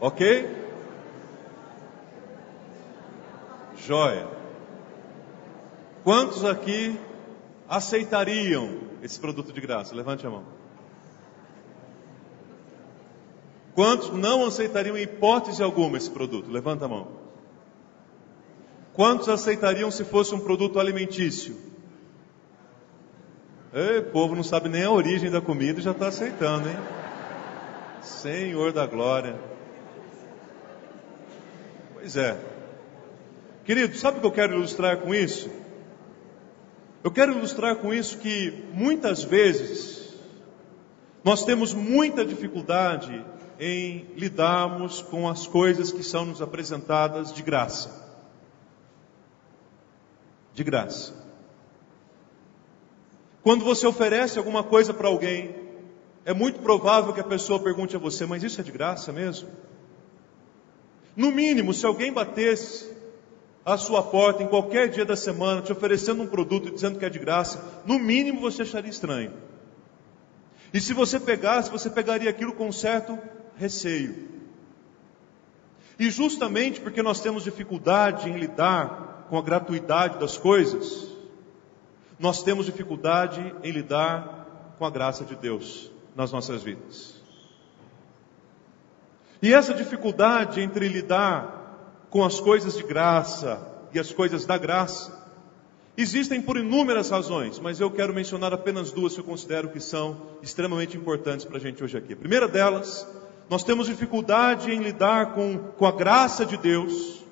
Ok? Joia. Quantos aqui aceitariam esse produto de graça? Levante a mão. Quantos não aceitariam em hipótese alguma esse produto? Levanta a mão. Quantos aceitariam se fosse um produto alimentício? Ei, o povo não sabe nem a origem da comida e já está aceitando, hein? Senhor da glória. Pois é. Querido, sabe o que eu quero ilustrar com isso? Eu quero ilustrar com isso que muitas vezes nós temos muita dificuldade em lidarmos com as coisas que são nos apresentadas de graça. De graça. Quando você oferece alguma coisa para alguém, é muito provável que a pessoa pergunte a você: mas isso é de graça mesmo? No mínimo, se alguém batesse à sua porta em qualquer dia da semana, te oferecendo um produto e dizendo que é de graça, no mínimo você acharia estranho. E se você pegasse, você pegaria aquilo com um certo receio. E justamente porque nós temos dificuldade em lidar com a gratuidade das coisas, nós temos dificuldade em lidar com a graça de Deus nas nossas vidas. E essa dificuldade entre lidar com as coisas de graça e as coisas da graça, existem por inúmeras razões, mas eu quero mencionar apenas duas que eu considero que são extremamente importantes para a gente hoje aqui. A primeira delas, nós temos dificuldade em lidar com a graça de Deus,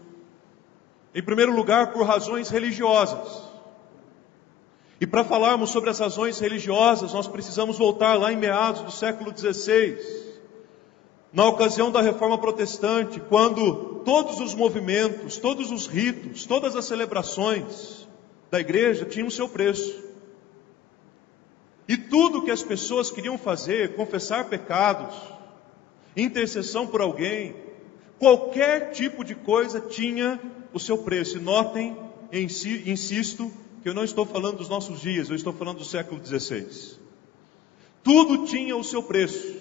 em primeiro lugar, por razões religiosas. E para falarmos sobre as razões religiosas, nós precisamos voltar lá em meados do século XVI, na ocasião da Reforma Protestante, quando todos os movimentos, todos os ritos, todas as celebrações da igreja tinham o seu preço. E tudo que as pessoas queriam fazer, confessar pecados, intercessão por alguém, qualquer tipo de coisa tinha o seu preço. E notem, insisto, porque eu não estou falando dos nossos dias, eu estou falando do século XVI. Tudo tinha o seu preço.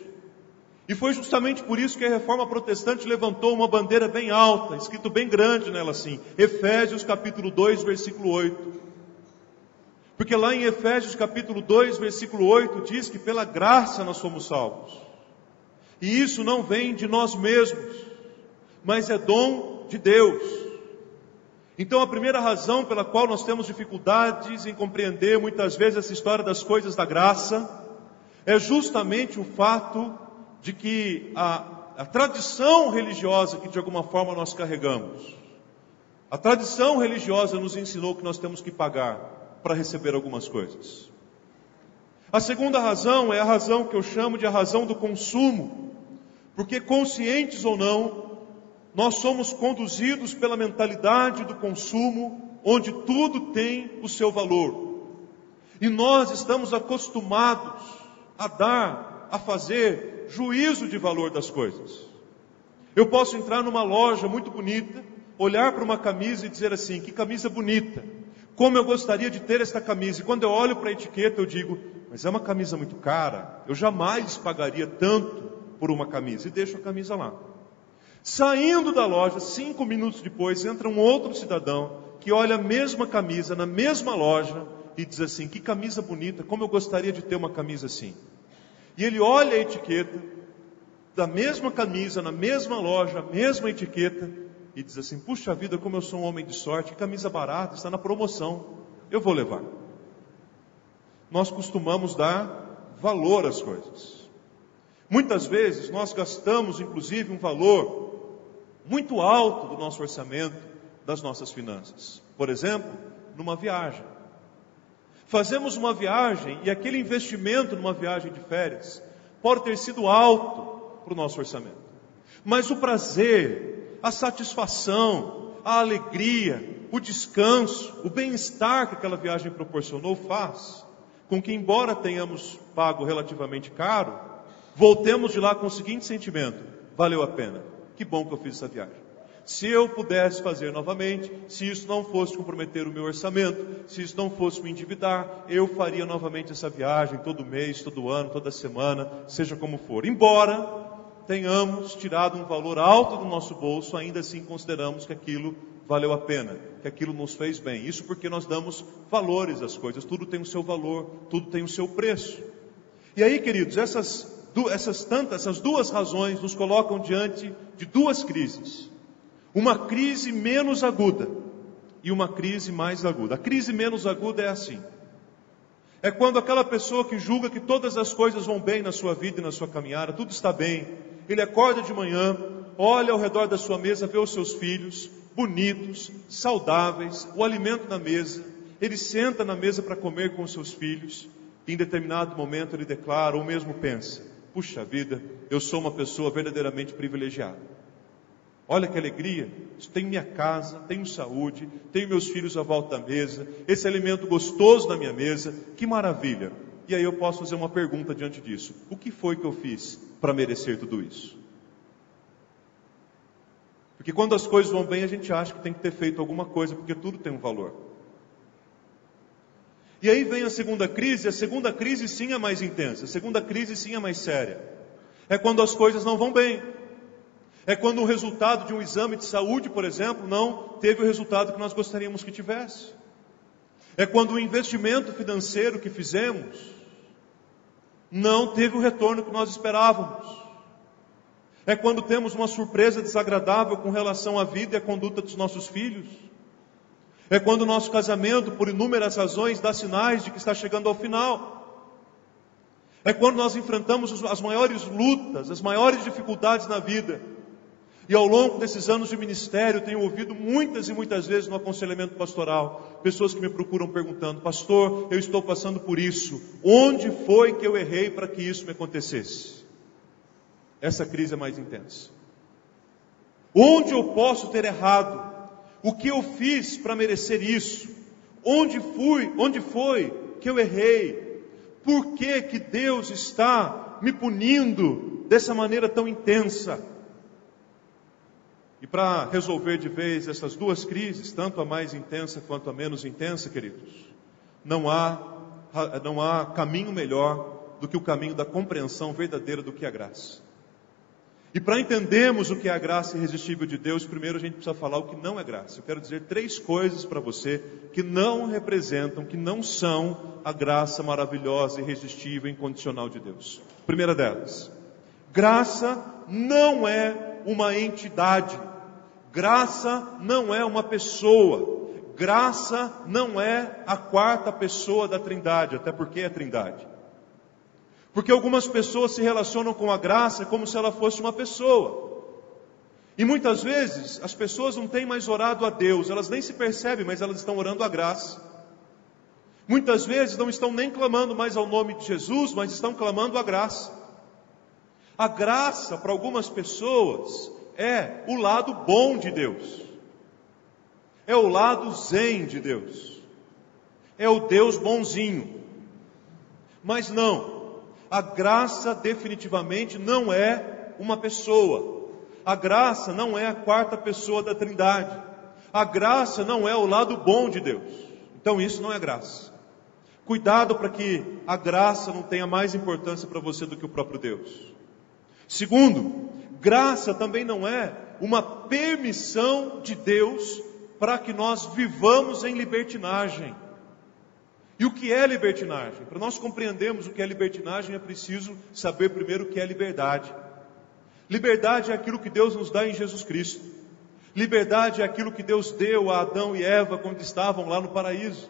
E foi justamente por isso que a Reforma Protestante levantou uma bandeira bem alta, escrito bem grande nela assim, Efésios capítulo 2, versículo 8. Porque lá em Efésios capítulo 2, versículo 8, diz que pela graça nós somos salvos. E isso não vem de nós mesmos, mas é dom de Deus. Então a primeira razão pela qual nós temos dificuldades em compreender muitas vezes essa história das coisas da graça, é justamente o fato de que a tradição religiosa que de alguma forma nós carregamos, a tradição religiosa nos ensinou que nós temos que pagar para receber algumas coisas. A segunda razão é a razão que eu chamo de a razão do consumo, porque conscientes ou não, nós somos conduzidos pela mentalidade do consumo, onde tudo tem o seu valor. E nós estamos acostumados a dar, a fazer juízo de valor das coisas. Eu posso entrar numa loja muito bonita, olhar para uma camisa e dizer assim, que camisa bonita, como eu gostaria de ter esta camisa. E quando eu olho para a etiqueta eu digo, mas é uma camisa muito cara, eu jamais pagaria tanto por uma camisa, e deixo a camisa lá. Saindo da loja, 5 minutos depois, entra um outro cidadão, que olha a mesma camisa, na mesma loja, e diz assim, que camisa bonita, como eu gostaria de ter uma camisa assim. E ele olha a etiqueta da mesma camisa, na mesma loja, a mesma etiqueta, e diz assim, puxa vida, como eu sou um homem de sorte, que camisa barata, está na promoção, eu vou levar. Nós costumamos dar valor às coisas. Muitas vezes nós gastamos, inclusive, um valor muito alto do nosso orçamento, das nossas finanças. Por exemplo, numa viagem. Fazemos uma viagem e aquele investimento numa viagem de férias pode ter sido alto para o nosso orçamento. Mas o prazer, a satisfação, a alegria, o descanso, o bem-estar que aquela viagem proporcionou faz com que, embora tenhamos pago relativamente caro, voltemos de lá com o seguinte sentimento, valeu a pena, que bom que eu fiz essa viagem. Se eu pudesse fazer novamente, se isso não fosse comprometer o meu orçamento, se isso não fosse me endividar, eu faria novamente essa viagem todo mês, todo ano, toda semana, seja como for. Embora tenhamos tirado um valor alto do nosso bolso, ainda assim consideramos que aquilo valeu a pena, que aquilo nos fez bem. Isso porque nós damos valores às coisas, tudo tem o seu valor, tudo tem o seu preço. E aí, queridos, essas duas razões nos colocam diante de duas crises. Uma crise menos aguda e uma crise mais aguda. A crise menos aguda é assim. É quando aquela pessoa que julga que todas as coisas vão bem na sua vida e na sua caminhada, tudo está bem. Ele acorda de manhã, olha ao redor da sua mesa, vê os seus filhos bonitos, saudáveis, o alimento na mesa. Ele senta na mesa para comer com os seus filhos. E em determinado momento ele declara, ou mesmo pensa, puxa vida, eu sou uma pessoa verdadeiramente privilegiada. Olha que alegria, tenho minha casa, tenho saúde, tenho meus filhos à volta da mesa, esse alimento gostoso na minha mesa, que maravilha. E aí eu posso fazer uma pergunta diante disso. O que foi que eu fiz para merecer tudo isso? Porque quando as coisas vão bem, a gente acha que tem que ter feito alguma coisa, porque tudo tem um valor. E aí vem a segunda crise sim é mais intensa, a segunda crise sim é mais séria. É quando as coisas não vão bem. É quando o resultado de um exame de saúde, por exemplo, não teve o resultado que nós gostaríamos que tivesse. É quando o investimento financeiro que fizemos não teve o retorno que nós esperávamos. É quando temos uma surpresa desagradável com relação à vida e à conduta dos nossos filhos. É quando o nosso casamento, por inúmeras razões, dá sinais de que está chegando ao final. É quando nós enfrentamos as maiores lutas, as maiores dificuldades na vida. E ao longo desses anos de ministério, tenho ouvido muitas e muitas vezes no aconselhamento pastoral, pessoas que me procuram perguntando, pastor, eu estou passando por isso, onde foi que eu errei para que isso me acontecesse? Essa crise é mais intensa. Onde eu posso ter errado? O que eu fiz para merecer isso? Onde foi que eu errei? Por que que Deus está me punindo dessa maneira tão intensa? E para resolver de vez essas duas crises, tanto a mais intensa quanto a menos intensa, queridos, não há caminho melhor do que o caminho da compreensão verdadeira do que é a graça. E para entendermos o que é a graça irresistível de Deus, primeiro a gente precisa falar o que não é graça. Eu quero dizer 3 coisas para você que não representam, que não são a graça maravilhosa, irresistível, incondicional de Deus. Primeira delas, graça não é uma entidade, graça não é uma pessoa, graça não é a 4ª pessoa da Trindade, até porque é Trindade. Porque algumas pessoas se relacionam com a graça como se ela fosse uma pessoa. E muitas vezes as pessoas não têm mais orado a Deus, elas nem se percebem, mas elas estão orando a graça. Muitas vezes não estão nem clamando mais ao nome de Jesus, mas estão clamando a graça. A graça para algumas pessoas é o lado bom de Deus. É o lado zen de Deus. É o Deus bonzinho. Mas não. A graça definitivamente não é uma pessoa. A graça não é a 4ª pessoa da Trindade. A graça não é o lado bom de Deus. Então isso não é graça. Cuidado para que a graça não tenha mais importância para você do que o próprio Deus. Segundo, graça também não é uma permissão de Deus para que nós vivamos em libertinagem. E o que é libertinagem? Para nós compreendermos o que é libertinagem, é preciso saber primeiro o que é liberdade. Liberdade é aquilo que Deus nos dá em Jesus Cristo. Liberdade é aquilo que Deus deu a Adão e Eva quando estavam lá no paraíso.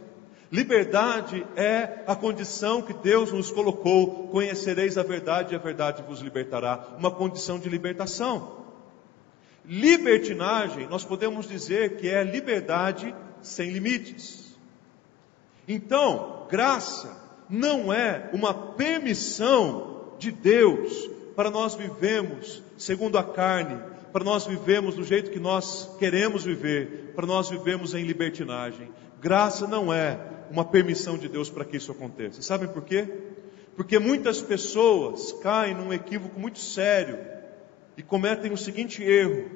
Liberdade é a condição que Deus nos colocou. Conhecereis a verdade e a verdade vos libertará. Uma condição de libertação. Libertinagem, nós podemos dizer que é liberdade sem limites. Então, graça não é uma permissão de Deus para nós vivermos segundo a carne, para nós vivermos do jeito que nós queremos viver, para nós vivermos em libertinagem. Graça não é uma permissão de Deus para que isso aconteça. Sabem por quê? Porque muitas pessoas caem num equívoco muito sério e cometem o seguinte erro: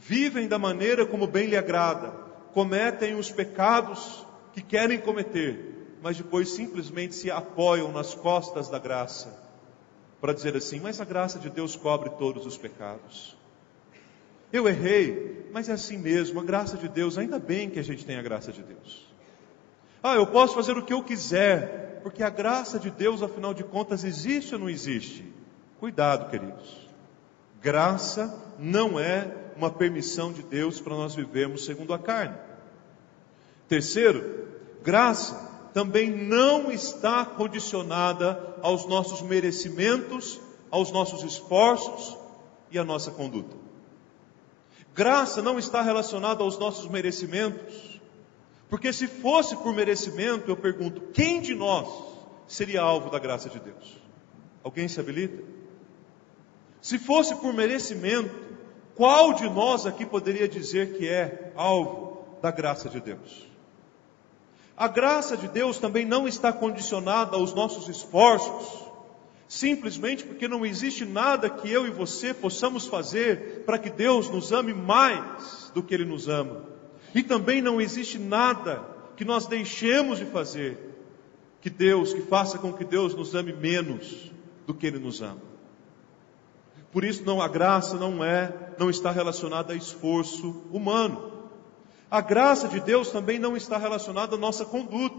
vivem da maneira como bem lhe agrada, cometem os pecados que querem cometer, mas depois simplesmente se apoiam nas costas da graça, para dizer assim: mas a graça de Deus cobre todos os pecados. Eu errei, mas é assim mesmo, a graça de Deus, ainda bem que a gente tem a graça de Deus. Eu posso fazer o que eu quiser, porque a graça de Deus, afinal de contas, existe ou não existe? Cuidado, queridos. Graça não é uma permissão de Deus para nós vivermos segundo a carne. Terceiro, graça também não está condicionada aos nossos merecimentos, aos nossos esforços e à nossa conduta. Graça não está relacionada aos nossos merecimentos, porque se fosse por merecimento, eu pergunto, quem de nós seria alvo da graça de Deus? Alguém se habilita? Se fosse por merecimento, qual de nós aqui poderia dizer que é alvo da graça de Deus? A graça de Deus também não está condicionada aos nossos esforços, simplesmente porque não existe nada que eu e você possamos fazer para que Deus nos ame mais do que Ele nos ama. E também não existe nada que nós deixemos de fazer que faça com que Deus nos ame menos do que Ele nos ama. Por isso a graça não está relacionada a esforço humano. A graça de Deus também não está relacionada à nossa conduta.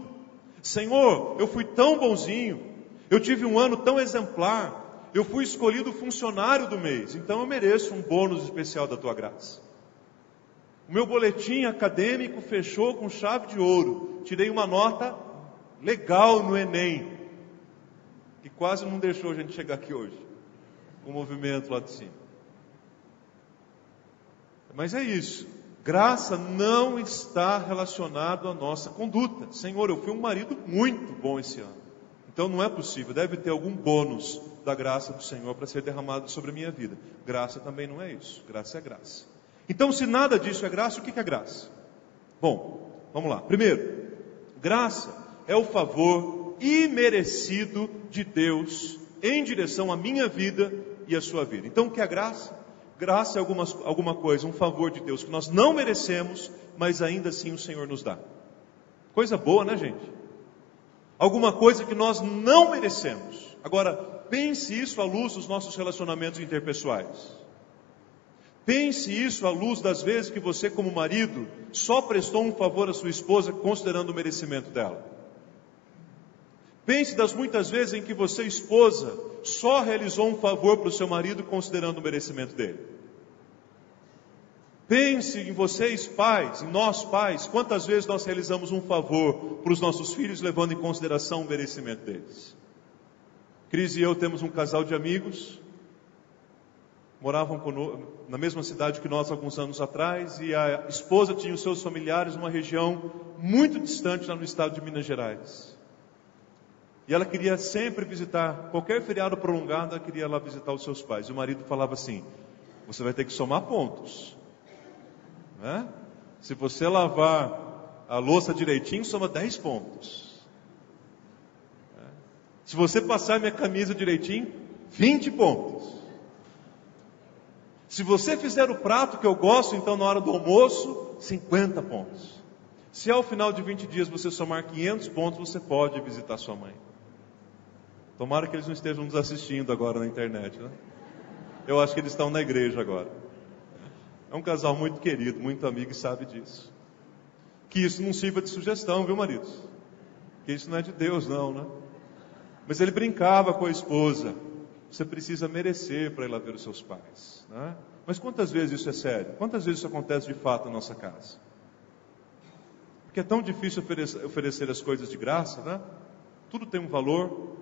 Senhor, eu fui tão bonzinho, eu tive um ano tão exemplar, eu fui escolhido funcionário do mês, então eu mereço um bônus especial da tua graça. O meu boletim acadêmico fechou com chave de ouro, tirei uma nota legal no Enem, que quase não deixou a gente chegar aqui hoje, com o movimento lá de cima. Mas é isso. Graça não está relacionado à nossa conduta. Senhor, eu fui um marido muito bom esse ano. Então não é possível, deve ter algum bônus da graça do Senhor para ser derramado sobre a minha vida. Graça também não é isso. Graça é graça. Então se nada disso é graça, o que é graça? Bom, vamos lá. Primeiro, graça é o favor imerecido de Deus em direção à minha vida e à sua vida. Então o que é graça? Graça é alguma coisa, um favor de Deus que nós não merecemos, mas ainda assim o Senhor nos dá. Coisa boa, né, gente? alguma coisa que nós não merecemos. Agora, pense isso à luz dos nossos relacionamentos interpessoais. Pense isso à luz das vezes que você, como marido, só prestou um favor à sua esposa considerando o merecimento dela. Pense das muitas vezes em que você, esposa, só realizou um favor para o seu marido considerando o merecimento dele. Pense em vocês, pais, em nós, pais, quantas vezes nós realizamos um favor para os nossos filhos, levando em consideração o merecimento deles. Cris e eu temos um casal de amigos, moravam na mesma cidade que nós alguns anos atrás, e a esposa tinha os seus familiares numa região muito distante, lá no estado de Minas Gerais. E ela queria sempre visitar, qualquer feriado prolongado, ela queria lá visitar os seus pais. E o marido falava assim: você vai ter que somar pontos. Né? Se você lavar a louça direitinho, soma 10 pontos. Se você passar minha camisa direitinho, 20 pontos. Se você fizer o prato que eu gosto, então na hora do almoço, 50 pontos. Se ao final de 20 dias você somar 500 pontos, você pode visitar sua mãe. Tomara que eles não estejam nos assistindo agora na internet, né? Eu acho que eles estão na igreja agora. É um casal muito querido, muito amigo e sabe disso. Que isso não sirva de sugestão, viu, maridos? Que isso não é de Deus, não, né? Mas ele brincava com a esposa: você precisa merecer para ir lá ver os seus pais, né? Mas quantas vezes isso é sério? Quantas vezes isso acontece de fato na nossa casa? Porque é tão difícil oferecer as coisas de graça, né? Tudo tem um valor.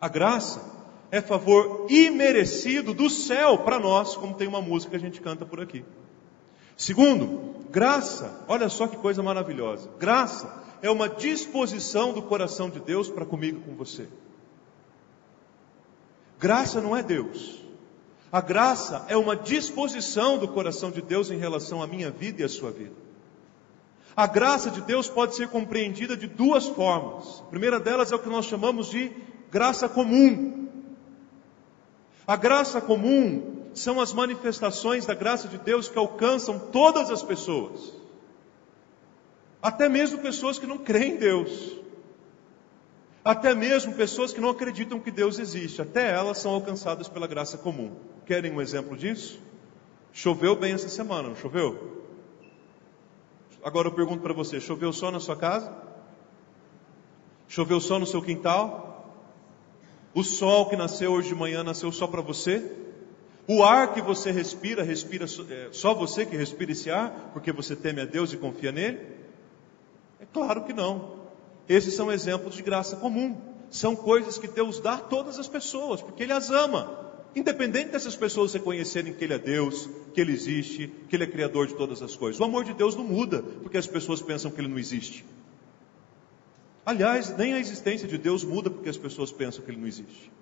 A graça é favor imerecido do céu para nós, como tem uma música que a gente canta por aqui. Segundo, graça, olha só que coisa maravilhosa. Graça é uma disposição do coração de Deus para comigo e com você. Graça não é Deus. A graça é uma disposição do coração de Deus em relação à minha vida e à sua vida. A graça de Deus pode ser compreendida de duas formas. A primeira delas é o que nós chamamos de graça comum. A graça comum são as manifestações da graça de Deus que alcançam todas as pessoas. Até mesmo pessoas que não creem em Deus. Até mesmo pessoas que não acreditam que Deus existe. Até elas são alcançadas pela graça comum. Querem um exemplo disso? Choveu bem essa semana, não choveu? Agora eu pergunto para você, choveu só na sua casa? Choveu só no seu quintal? O sol que nasceu hoje de manhã nasceu só para você? O ar que você respira, só você que respira esse ar, porque você teme a Deus e confia nele? É claro que não. Esses são exemplos de graça comum. São coisas que Deus dá a todas as pessoas, porque Ele as ama. Independente dessas pessoas reconhecerem que Ele é Deus, que Ele existe, que Ele é Criador de todas as coisas. O amor de Deus não muda, porque as pessoas pensam que Ele não existe. Aliás, nem a existência de Deus muda porque as pessoas pensam que Ele não existe.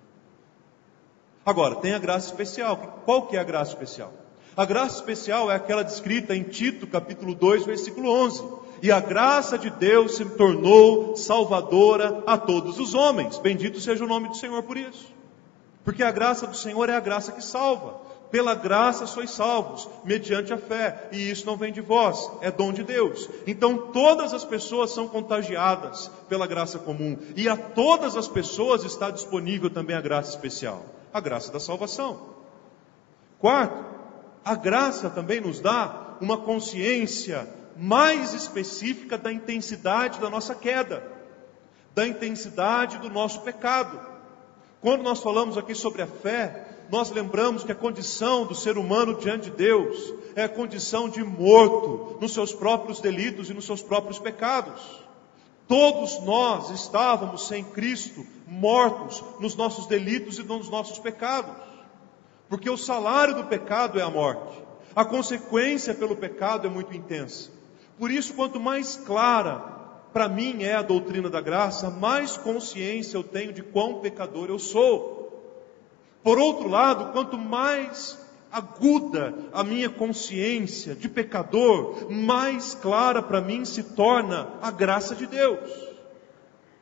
Agora, tem a graça especial. Qual que é a graça especial? A graça especial é aquela descrita em Tito, capítulo 2, versículo 11. E a graça de Deus se tornou salvadora a todos os homens. Bendito seja o nome do Senhor por isso. Porque a graça do Senhor é a graça que salva. Pela graça sois salvos, mediante a fé, e isso não vem de vós, é dom de Deus. Então todas as pessoas são contagiadas pela graça comum, e a todas as pessoas está disponível também a graça especial, a graça da salvação. Quarto, a graça também nos dá uma consciência mais específica da intensidade da nossa queda, da intensidade do nosso pecado. Quando nós falamos aqui sobre a fé, nós lembramos que a condição do ser humano diante de Deus é a condição de morto nos seus próprios delitos e nos seus próprios pecados. Todos nós estávamos sem Cristo, mortos nos nossos delitos e nos nossos pecados. Porque o salário do pecado é a morte. A consequência pelo pecado é muito intensa. Por isso, quanto mais clara para mim é a doutrina da graça, mais consciência eu tenho de quão pecador eu sou. Por outro lado, quanto mais aguda a minha consciência de pecador, mais clara para mim se torna a graça de Deus.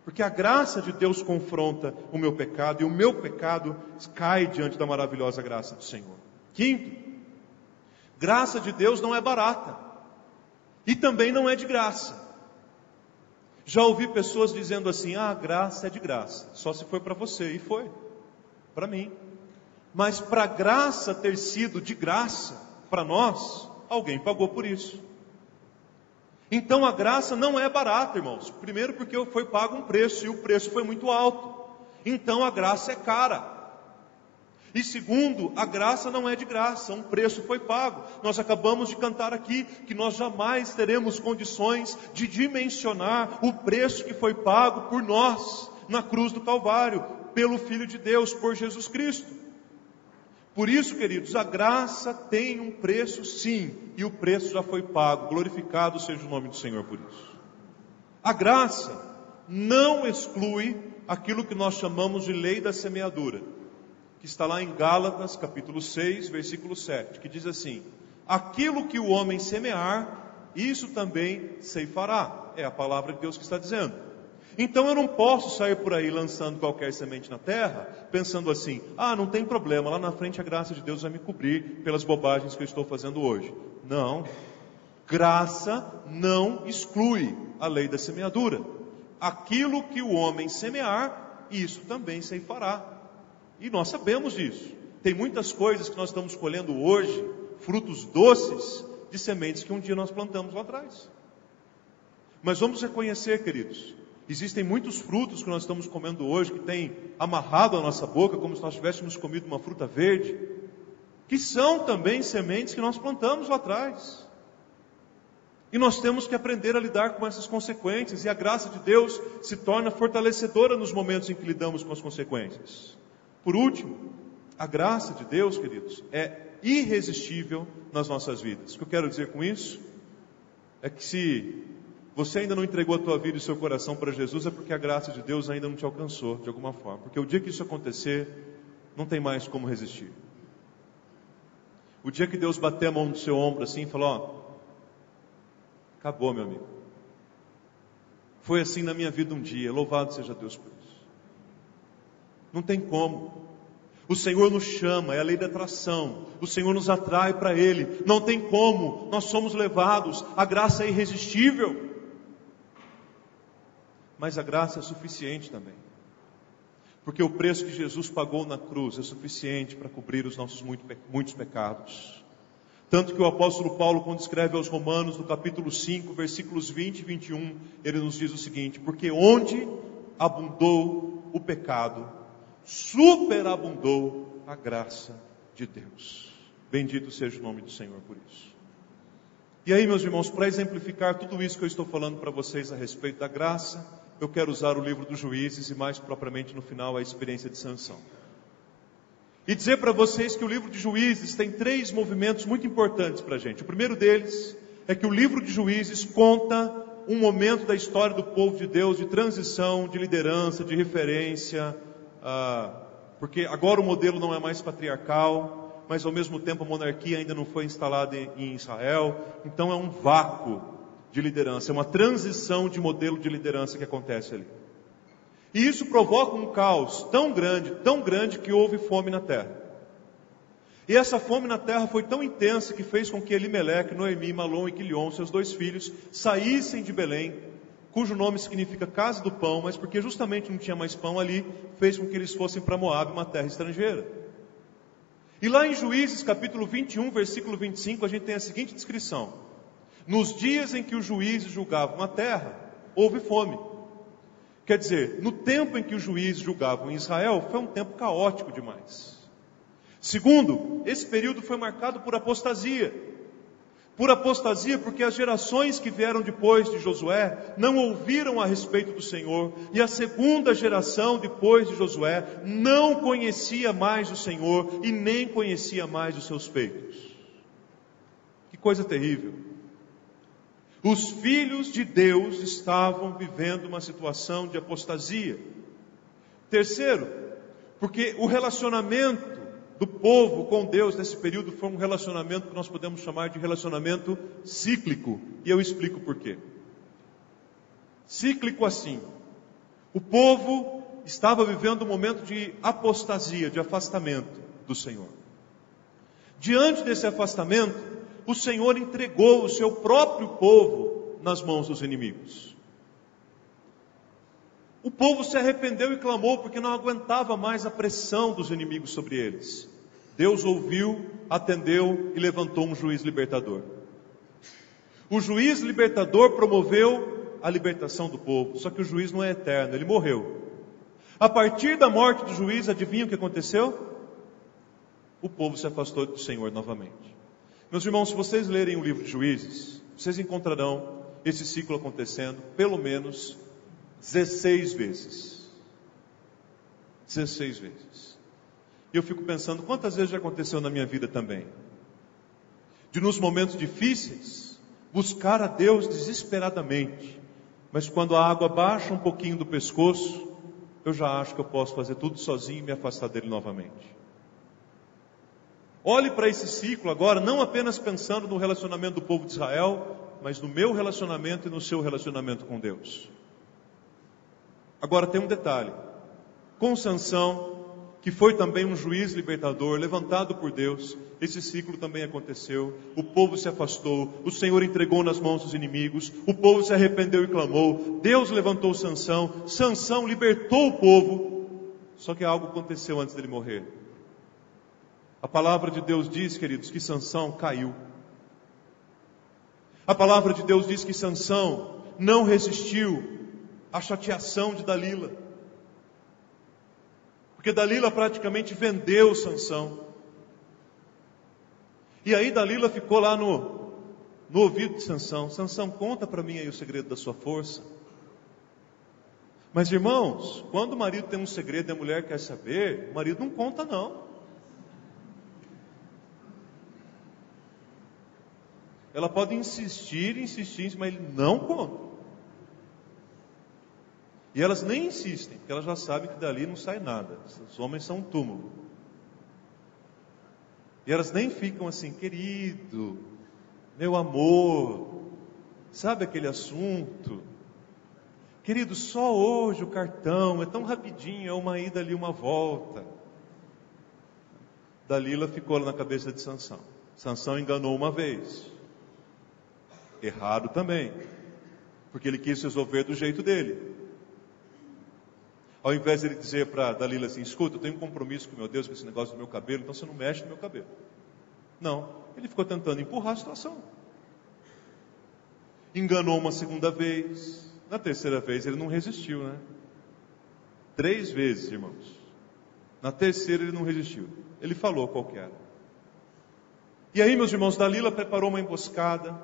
Porque a graça de Deus confronta o meu pecado, e o meu pecado cai diante da maravilhosa graça do Senhor. Quinto, graça de Deus não é barata, e também não é de graça. Já ouvi pessoas dizendo assim: a graça é de graça, só se foi para você. E foi, para mim. Mas para a graça ter sido de graça para nós, alguém pagou por isso. Então a graça não é barata, irmãos. Primeiro porque foi pago um preço, e o preço foi muito alto. Então a graça é cara. E segundo, a graça não é de graça, um preço foi pago. Nós acabamos de cantar aqui que nós jamais teremos condições de dimensionar o preço que foi pago por nós na cruz do Calvário, pelo Filho de Deus, por Jesus Cristo. Por isso, queridos, a graça tem um preço sim, e o preço já foi pago. Glorificado seja o nome do Senhor por isso. A graça não exclui aquilo que nós chamamos de lei da semeadura, que está lá em Gálatas, capítulo 6, versículo 7, que diz assim: aquilo que o homem semear, isso também ceifará. É a palavra de Deus que está dizendo. Então eu não posso sair por aí lançando qualquer semente na terra, pensando assim: não tem problema, lá na frente a graça de Deus vai me cobrir pelas bobagens que eu estou fazendo hoje. Não, graça não exclui a lei da semeadura. Aquilo que o homem semear, isso também ceifará. E nós sabemos disso. Tem muitas coisas que nós estamos colhendo hoje, frutos doces, de sementes que um dia nós plantamos lá atrás. Mas vamos reconhecer, queridos, existem muitos frutos que nós estamos comendo hoje, que têm amarrado a nossa boca, como se nós tivéssemos comido uma fruta verde, que são também sementes que nós plantamos lá atrás. E nós temos que aprender a lidar com essas consequências, e a graça de Deus se torna fortalecedora nos momentos em que lidamos com as consequências. Por último, a graça de Deus, queridos, é irresistível nas nossas vidas. O que eu quero dizer com isso é que se você ainda não entregou a tua vida e o seu coração para Jesus, é porque a graça de Deus ainda não te alcançou de alguma forma. Porque o dia que isso acontecer, não tem mais como resistir. O dia que Deus bater a mão no seu ombro assim e falar: acabou, meu amigo. Foi assim na minha vida um dia, louvado seja Deus por isso. Não tem como. O Senhor nos chama, é a lei da atração. O Senhor nos atrai para Ele. Não tem como, nós somos levados. A graça é irresistível. Mas a graça é suficiente também. Porque o preço que Jesus pagou na cruz é suficiente para cobrir os nossos muitos pecados. Tanto que o apóstolo Paulo, quando escreve aos Romanos, no capítulo 5, versículos 20 e 21, ele nos diz o seguinte: porque onde abundou o pecado, superabundou a graça de Deus. Bendito seja o nome do Senhor por isso. E aí, meus irmãos, para exemplificar tudo isso que eu estou falando para vocês a respeito da graça, eu quero usar o livro dos Juízes e mais propriamente no final a experiência de Sansão. E dizer para vocês que o livro de Juízes tem 3 movimentos muito importantes para a gente. O primeiro deles é que o livro de Juízes conta um momento da história do povo de Deus, de transição, de liderança, de referência, porque agora o modelo não é mais patriarcal, mas ao mesmo tempo a monarquia ainda não foi instalada em Israel, então é um vácuo de liderança, é uma transição de modelo de liderança que acontece ali. E isso provoca um caos tão grande que houve fome na terra. E essa fome na terra foi tão intensa que fez com que Elimeleque, Noemi, Malom e Quilion, seus 2 filhos, saíssem de Belém, cujo nome significa casa do pão, mas porque justamente não tinha mais pão ali, fez com que eles fossem para Moabe, uma terra estrangeira. E lá em Juízes, capítulo 21, versículo 25, a gente tem a seguinte descrição: nos dias em que os juízes julgavam a terra, houve fome. Quer dizer, no tempo em que os juízes julgavam em Israel, foi um tempo caótico demais. Segundo, esse período foi marcado por apostasia. Por apostasia, porque as gerações que vieram depois de Josué não ouviram a respeito do Senhor, e a segunda geração depois de Josué não conhecia mais o Senhor e nem conhecia mais os seus feitos. Que coisa terrível! Os filhos de Deus estavam vivendo uma situação de apostasia. Terceiro, porque o relacionamento do povo com Deus nesse período foi um relacionamento que nós podemos chamar de relacionamento cíclico. E eu explico por quê. Cíclico assim: o povo estava vivendo um momento de apostasia, de afastamento do Senhor. Diante desse afastamento, o Senhor entregou o seu próprio povo nas mãos dos inimigos. O povo se arrependeu e clamou porque não aguentava mais a pressão dos inimigos sobre eles. Deus ouviu, atendeu e levantou um juiz libertador. O juiz libertador promoveu a libertação do povo, só que o juiz não é eterno, ele morreu. A partir da morte do juiz, adivinha o que aconteceu? O povo se afastou do Senhor novamente. Meus irmãos, se vocês lerem o livro de Juízes, vocês encontrarão esse ciclo acontecendo pelo menos 16 vezes. 16 vezes. E eu fico pensando, quantas vezes já aconteceu na minha vida também? De nos momentos difíceis, buscar a Deus desesperadamente. Mas quando a água baixa um pouquinho do pescoço, eu já acho que eu posso fazer tudo sozinho e me afastar dele novamente. Olhe para esse ciclo agora, não apenas pensando no relacionamento do povo de Israel, mas no meu relacionamento e no seu relacionamento com Deus. Agora tem um detalhe. Com Sansão, que foi também um juiz libertador, levantado por Deus, esse ciclo também aconteceu. O povo se afastou, o Senhor entregou nas mãos dos inimigos, o povo se arrependeu e clamou, Deus levantou Sansão, Sansão libertou o povo, só que algo aconteceu antes dele morrer. A palavra de Deus diz, queridos, que Sansão caiu. A palavra de Deus diz que Sansão não resistiu à chateação de Dalila. Porque Dalila praticamente vendeu Sansão. E aí Dalila ficou lá no ouvido de Sansão. Sansão, conta para mim aí o segredo da sua força. Mas irmãos, quando o marido tem um segredo e a mulher quer saber, o marido não conta não. Ela pode insistir, mas ele não conta. E elas nem insistem, porque elas já sabem que dali não sai nada. Os homens são um túmulo. E elas nem ficam assim, querido, meu amor, sabe aquele assunto? Querido, só hoje o cartão, é tão rapidinho, é uma ida ali, uma volta. Dalila ficou lá na cabeça de Sansão. Sansão enganou uma vez. Errado também, porque ele quis resolver do jeito dele. Ao invés de ele dizer para Dalila assim, escuta, eu tenho um compromisso com meu Deus com esse negócio do meu cabelo, então você não mexe no meu cabelo. Não, ele ficou tentando empurrar a situação. Enganou uma segunda vez, na terceira vez ele não resistiu, né? 3 vezes, irmãos. Na terceira ele não resistiu, ele falou qual que era. E aí, meus irmãos, Dalila preparou uma emboscada,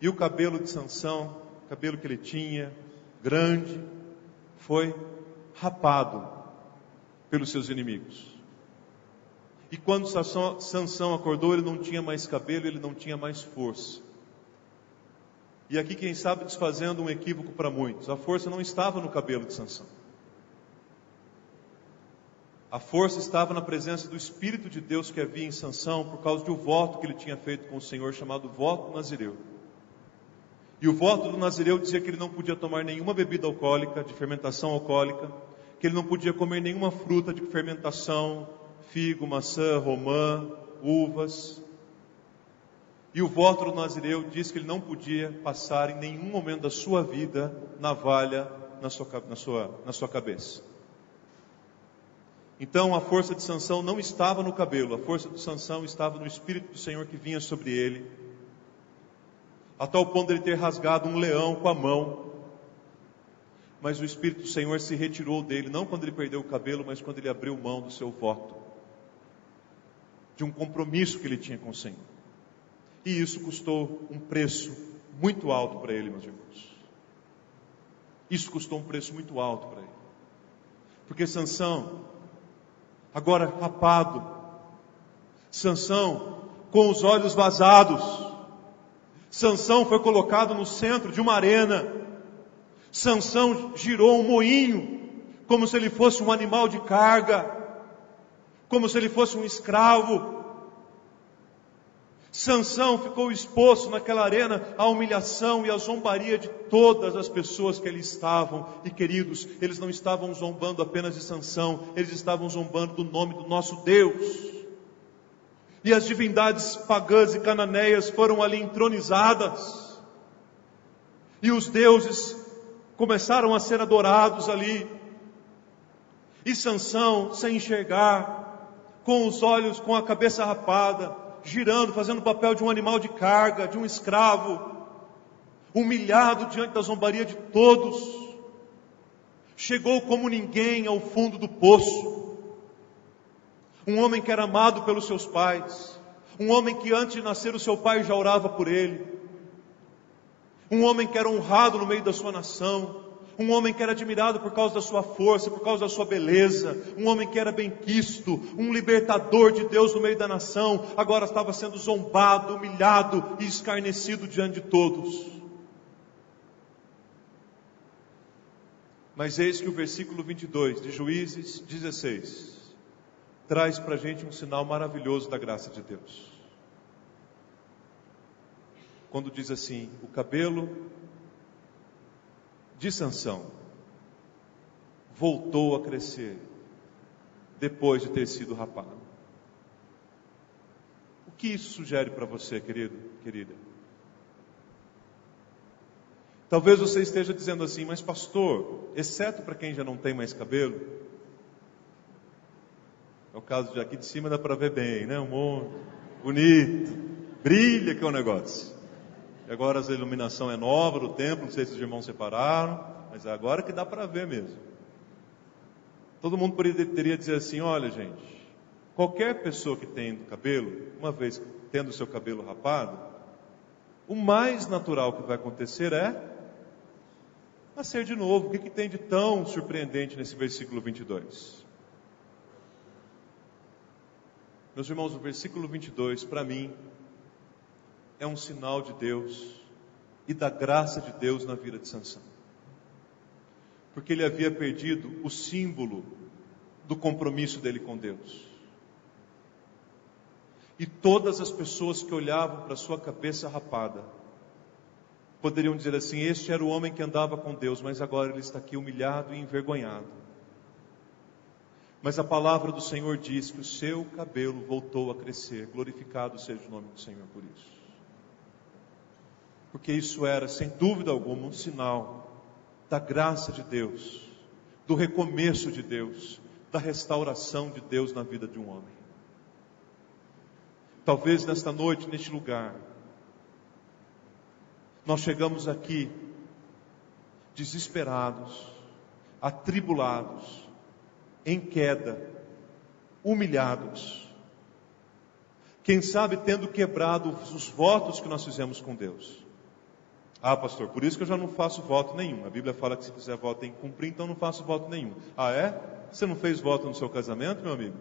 e o cabelo de Sansão, o cabelo que ele tinha, grande, foi rapado pelos seus inimigos. E quando Sansão acordou, ele não tinha mais cabelo, ele não tinha mais força. E aqui, quem sabe, desfazendo um equívoco para muitos, a força não estava no cabelo de Sansão. A força estava na presença do Espírito de Deus que havia em Sansão, por causa de um voto que ele tinha feito com o Senhor, chamado voto nazireu. E o voto do nazireu dizia que ele não podia tomar nenhuma bebida alcoólica, de fermentação alcoólica, que ele não podia comer nenhuma fruta de fermentação, figo, maçã, romã, uvas. E o voto do nazireu diz que ele não podia passar em nenhum momento da sua vida navalha na sua cabeça. Então a força de Sansão não estava no cabelo, a força de Sansão estava no Espírito do Senhor que vinha sobre ele, a tal ponto de ele ter rasgado um leão com a mão. Mas o Espírito do Senhor se retirou dele, não quando ele perdeu o cabelo, mas quando ele abriu mão do seu voto, de um compromisso que ele tinha com o Senhor. E isso custou um preço muito alto para ele, meus irmãos. Isso custou um preço muito alto para ele. Porque Sansão, agora rapado, Sansão com os olhos vazados, Sansão foi colocado no centro de uma arena. Sansão girou um moinho, como se ele fosse um animal de carga, como se ele fosse um escravo. Sansão ficou exposto naquela arena à humilhação e à zombaria de todas as pessoas que ali estavam. E queridos, eles não estavam zombando apenas de Sansão, eles estavam zombando do nome do nosso Deus. E as divindades pagãs e cananeias foram ali entronizadas. E os deuses começaram a ser adorados ali. E Sansão, sem enxergar, com os olhos, com a cabeça rapada, girando, fazendo o papel de um animal de carga, de um escravo, humilhado diante da zombaria de todos, chegou como ninguém ao fundo do poço. Um homem que era amado pelos seus pais, um homem que antes de nascer o seu pai já orava por ele, um homem que era honrado no meio da sua nação, um homem que era admirado por causa da sua força, por causa da sua beleza, um homem que era benquisto, um libertador de Deus no meio da nação, agora estava sendo zombado, humilhado e escarnecido diante de todos. Mas eis que o versículo 22 de Juízes 16 traz para a gente um sinal maravilhoso da graça de Deus. Quando diz assim: o cabelo de Sansão voltou a crescer depois de ter sido rapado. O que isso sugere para você, querido, querida? Talvez você esteja dizendo assim: mas pastor, exceto para quem já não tem mais cabelo. É o caso de aqui de cima, dá para ver bem, né? Um monte, bonito, brilha que é o negócio. E agora a iluminação é nova do templo, não sei se os irmãos separaram, mas é agora que dá para ver mesmo. Todo mundo poderia dizer assim: olha gente, qualquer pessoa que tem cabelo, uma vez tendo seu cabelo rapado, o mais natural que vai acontecer é nascer de novo. O que tem de tão surpreendente nesse versículo 22? Meus irmãos, o versículo 22, para mim, é um sinal de Deus e da graça de Deus na vida de Sansão. Porque ele havia perdido o símbolo do compromisso dele com Deus. E todas as pessoas que olhavam para sua cabeça rapada poderiam dizer assim: este era o homem que andava com Deus, mas agora ele está aqui humilhado e envergonhado. Mas a palavra do Senhor diz que o seu cabelo voltou a crescer. Glorificado seja o nome do Senhor por isso. Porque isso era, sem dúvida alguma, um sinal da graça de Deus, do recomeço de Deus, da restauração de Deus na vida de um homem. Talvez nesta noite, neste lugar, nós chegamos aqui desesperados, atribulados, em queda, humilhados, quem sabe tendo quebrado os votos que nós fizemos com Deus. Ah, pastor, por isso que eu já não faço voto nenhum. A Bíblia fala que se fizer voto tem que cumprir, então não faço voto nenhum. Ah, é? Você não fez voto no seu casamento, meu amigo?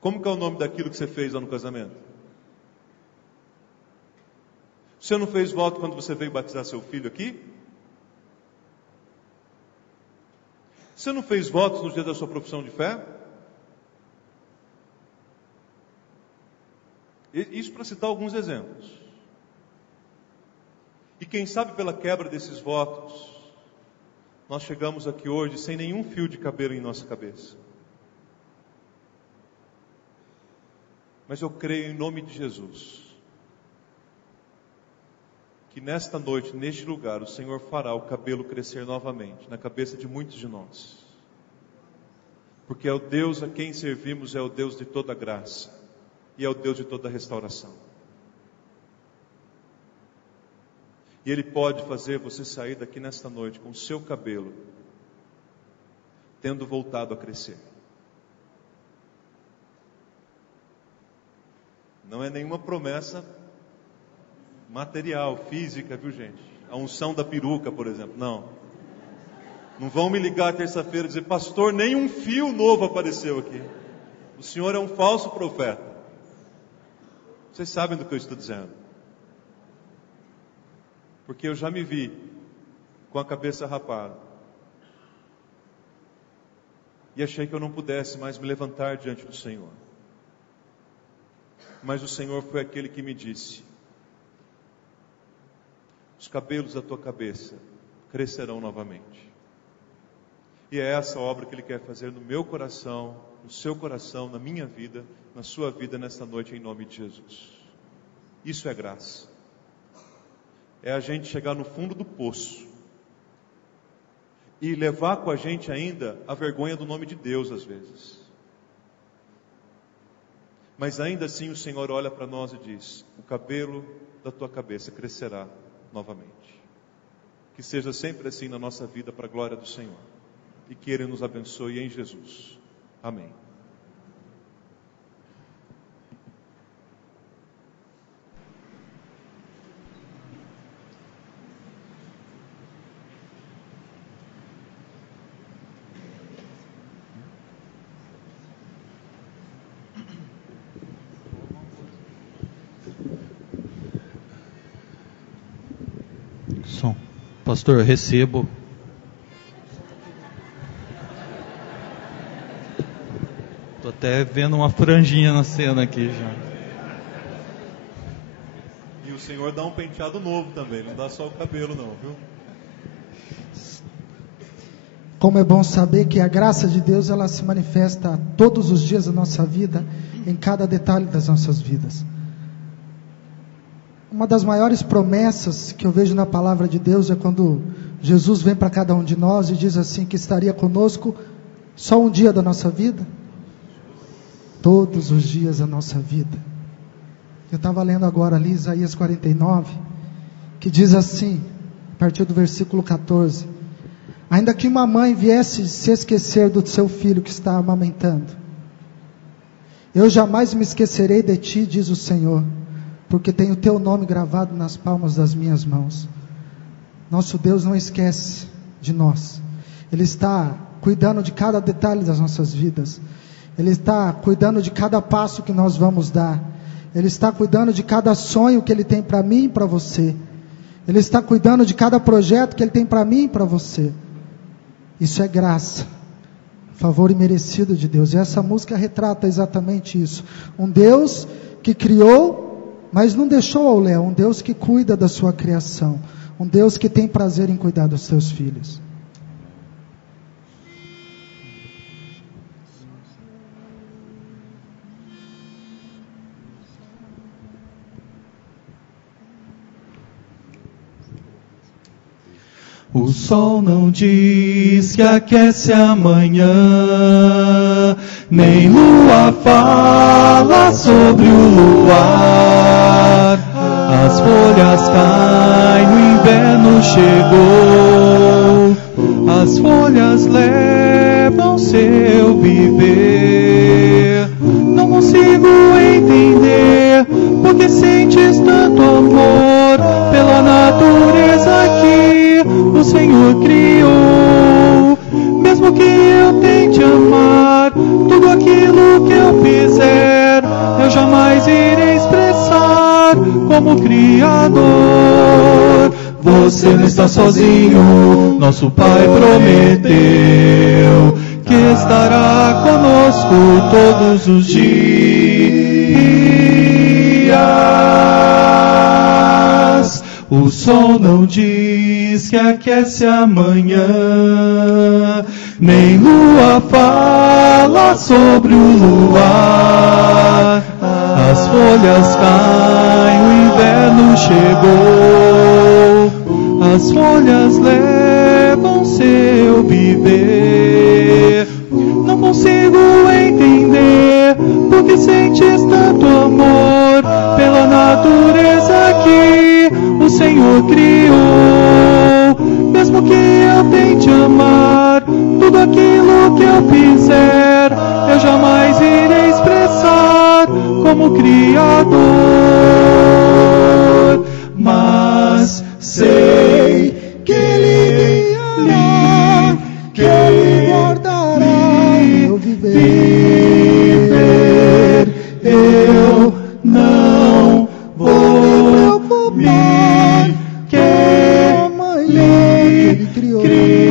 Como que é o nome daquilo que você fez lá no casamento? Você não fez voto quando você veio batizar seu filho aqui? Você não fez votos no dia da sua profissão de fé? Isso para citar alguns exemplos. E quem sabe pela quebra desses votos, nós chegamos aqui hoje sem nenhum fio de cabelo em nossa cabeça. Mas eu creio em nome de Jesus, que nesta noite, neste lugar, o Senhor fará o cabelo crescer novamente na cabeça de muitos de nós. Porque é o Deus a quem servimos, é o Deus de toda graça e é o Deus de toda restauração. E Ele pode fazer você sair daqui nesta noite com o seu cabelo tendo voltado a crescer. Não é nenhuma promessa material, física, viu gente? A unção da peruca, por exemplo, não. Não vão me ligar terça-feira e dizer: pastor, nem um fio novo apareceu aqui. O senhor é um falso profeta. Vocês sabem do que eu estou dizendo. Porque eu já me vi com a cabeça rapada. E achei que eu não pudesse mais me levantar diante do Senhor. Mas o Senhor foi aquele que me disse: os cabelos da tua cabeça crescerão novamente. E é essa obra que Ele quer fazer no meu coração, no seu coração, na minha vida, na sua vida nesta noite, em nome de Jesus. Isso é graça. é a gente chegar no fundo do poço e levar com a gente ainda a vergonha do nome de Deus às vezes. Mas ainda assim o Senhor olha para nós e diz: o cabelo da tua cabeça crescerá novamente. Que seja sempre assim na nossa vida, para a glória do Senhor. E que Ele nos abençoe em Jesus. Amém. Som. Pastor, recebo. Estou até vendo uma franjinha na cena aqui já. E o Senhor dá um penteado novo também, não dá só o cabelo não, viu? Como é bom saber que a graça de Deus, ela se manifesta todos os dias da nossa vida, em cada detalhe das nossas vidas. Uma das maiores promessas que eu vejo na palavra de Deus é quando Jesus vem para cada um de nós e diz assim, que estaria conosco só um dia da nossa vida, todos os dias da nossa vida. Eu estava lendo agora ali Isaías 49, que diz assim, a partir do versículo 14: ainda que uma mãe viesse se esquecer do seu filho que está amamentando, eu jamais me esquecerei de ti, diz o Senhor, porque tenho o teu nome gravado nas palmas das minhas mãos. Nosso Deus não esquece de nós. Ele está cuidando de cada detalhe das nossas vidas. Ele está cuidando de cada passo que nós vamos dar. Ele está cuidando de cada sonho que Ele tem para mim e para você. Ele está cuidando de cada projeto que Ele tem para mim e para você. Isso é graça, favor imerecido de Deus. E essa música retrata exatamente isso. Um Deus que criou, mas não deixou ao léu. Um Deus que cuida da sua criação. Um Deus que tem prazer em cuidar dos seus filhos. O sol não diz que aquece amanhã, nem lua fala sobre o luar. As folhas caem, o inverno chegou, as folhas levam seu viver. Não consigo entender porque sentes tanto amor pela natureza que o Senhor criou. Mesmo que eu tente amar tudo aquilo que eu fizer, eu jamais irei expressar como Criador. Você não está sozinho, nosso Pai prometeu que estará conosco todos os dias. O sol não diz que aquece amanhã, nem lua fala sobre o luar. As folhas caem, o inverno chegou, as folhas levam seu viver. Não consigo entender porque sentes tanto amor pela natureza que o Senhor criou. Mesmo que eu tente amar tudo aquilo que eu fizer, eu jamais irei expressar como Criador. Mas sei que Ele guiará, que Ele guardará meu viver. Eu não vou me Ele criou,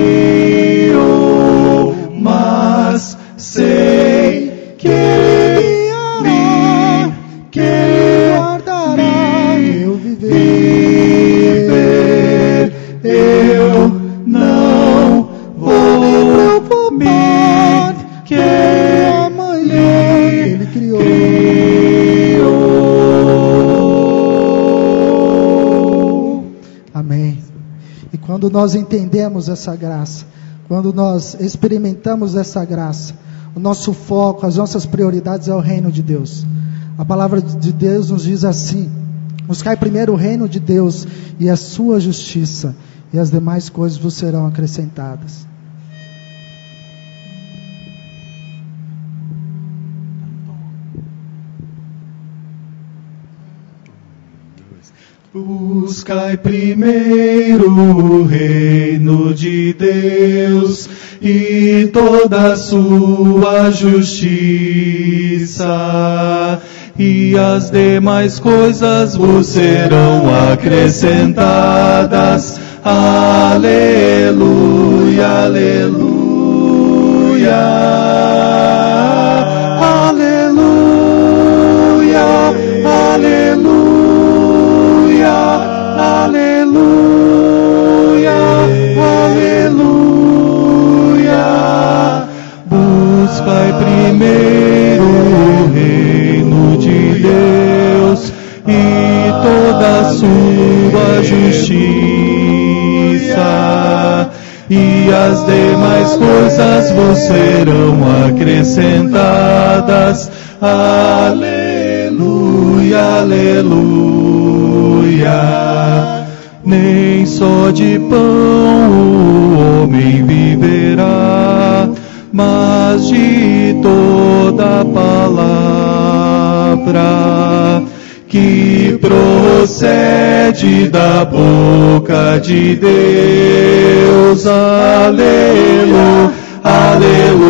mas sei que Ele quando nós entendemos essa graça, quando nós experimentamos essa graça, o nosso foco, as nossas prioridades é o reino de Deus. A palavra de Deus nos diz assim: buscai primeiro o reino de Deus e a sua justiça, e as demais coisas vos serão acrescentadas. Buscai primeiro o reino de Deus e toda a sua justiça, e as demais coisas vos serão acrescentadas. Aleluia, aleluia, aleluia, aleluia. Aleluia, aleluia. Buscai primeiro o reino de Deus e toda a sua justiça, e as demais coisas vos serão acrescentadas. Aleluia, aleluia. Nem só de pão o homem viverá, mas de toda palavra que procede da boca de Deus. Aleluia, aleluia.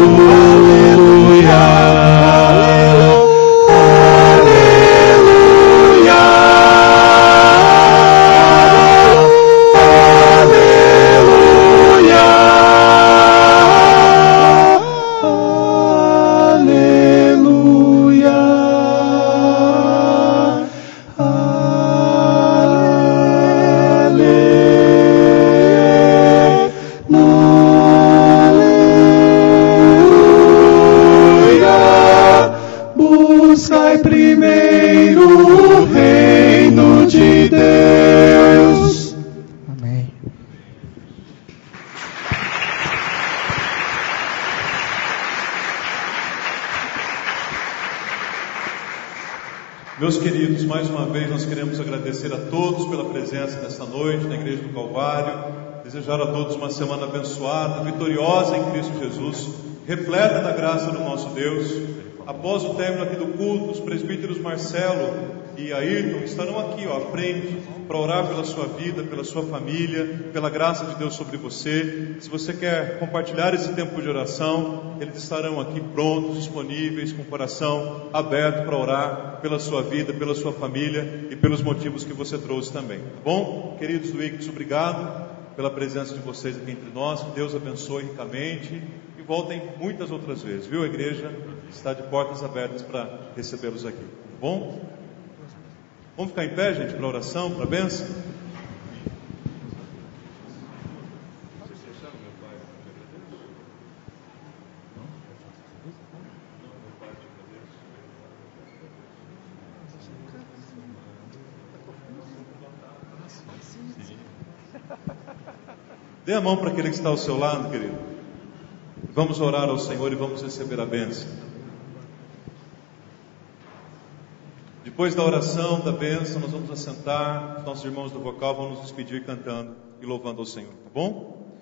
Meus queridos, mais uma vez nós queremos agradecer a todos pela presença nesta noite na Igreja do Calvário, desejar a todos uma semana abençoada, vitoriosa em Cristo Jesus, repleta da graça do nosso Deus. Após o término aqui do culto, os presbíteros Marcelo e Ayrton estarão aqui à frente para orar pela sua vida, pela sua família, pela graça de Deus sobre você. Se você quer compartilhar esse tempo de oração, eles estarão aqui prontos, disponíveis, com o coração aberto para orar pela sua vida, pela sua família e pelos motivos que você trouxe também. Tá bom? Queridos do Ictus, obrigado pela presença de vocês aqui entre nós. Que Deus abençoe ricamente e voltem muitas outras vezes, viu? A igreja está de portas abertas para recebê-los aqui. Tá bom? Vamos ficar em pé, gente, para oração, para a bênção? Dê a mão para aquele que está ao seu lado, querido. Vamos orar ao Senhor e vamos receber a bênção. Depois da oração, da bênção, nós vamos assentar. Os nossos irmãos do vocal vão nos despedir cantando e louvando ao Senhor, tá bom?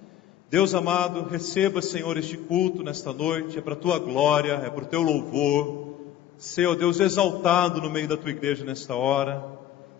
Deus amado, receba, Senhor, este culto nesta noite. É para a tua glória, é para o teu louvor. Seja, ó Deus, exaltado no meio da tua igreja nesta hora.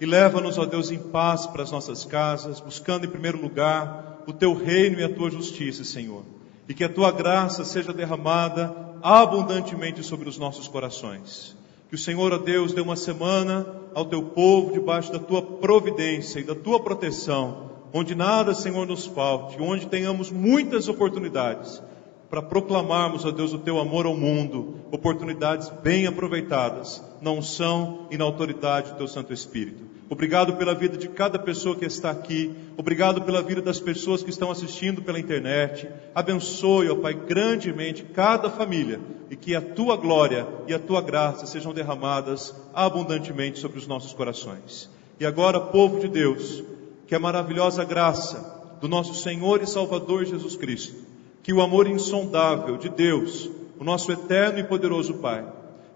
E leva-nos, ó Deus, em paz para as nossas casas, buscando em primeiro lugar o teu reino e a tua justiça, Senhor. E que a tua graça seja derramada abundantemente sobre os nossos corações. Que o Senhor, ó Deus, dê uma semana ao teu povo debaixo da tua providência e da tua proteção, onde nada, Senhor, nos falte, onde tenhamos muitas oportunidades para proclamarmos, ó Deus, o teu amor ao mundo, oportunidades bem aproveitadas, na unção e na autoridade do teu Santo Espírito. Obrigado pela vida de cada pessoa que está aqui. Obrigado pela vida das pessoas que estão assistindo pela internet. Abençoe, ó Pai, grandemente cada família. E que a tua glória e a tua graça sejam derramadas abundantemente sobre os nossos corações. E agora, povo de Deus, que a maravilhosa graça, do nosso Senhor e Salvador Jesus Cristo, que o amor insondável de Deus, o nosso eterno e poderoso Pai,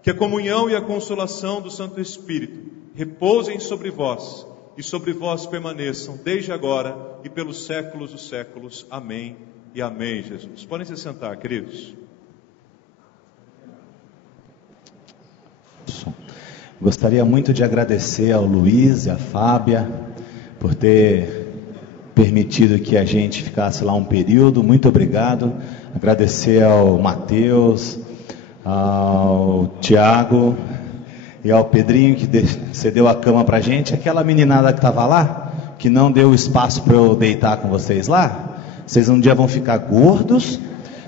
que a comunhão e a consolação do Santo Espírito repousem sobre vós e sobre vós permaneçam desde agora e pelos séculos dos séculos. Amém e amém, Jesus. Podem se sentar, queridos. Gostaria muito de agradecer ao Luiz e à Fábia por ter permitido que a gente ficasse lá um período. Muito obrigado. Agradecer ao Mateus, ao Tiago e ao Pedrinho, que cedeu a cama pra gente. Aquela meninada que estava lá, que não deu espaço para eu deitar com vocês lá. Vocês um dia vão ficar gordos,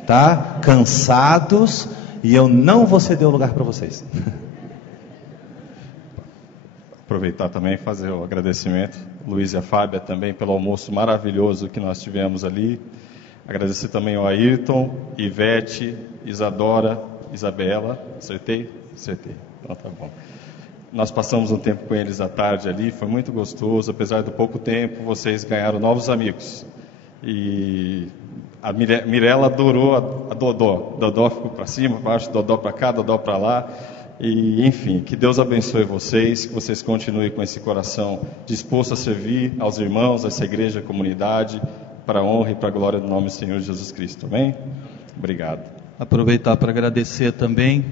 tá? Cansados, e eu não vou ceder o lugar para vocês. Aproveitar também e fazer o agradecimento, Luiz e a Fábia, também pelo almoço maravilhoso que nós tivemos ali. Agradecer também ao Ayrton, Ivete, Isadora, Isabela. Acertei? Acertei. Então tá bom. Nós passamos um tempo com eles à tarde ali, foi muito gostoso. Apesar do pouco tempo, vocês ganharam novos amigos. E a Mirella adorou a Dodó. Dodó ficou para cima, para baixo, Dodó para cá, Dodó para lá. E, enfim, que Deus abençoe vocês, que vocês continuem com esse coração disposto a servir aos irmãos, a essa igreja, a comunidade, para a honra e para a glória do nome do Senhor Jesus Cristo. Amém? Obrigado. Aproveitar para agradecer também.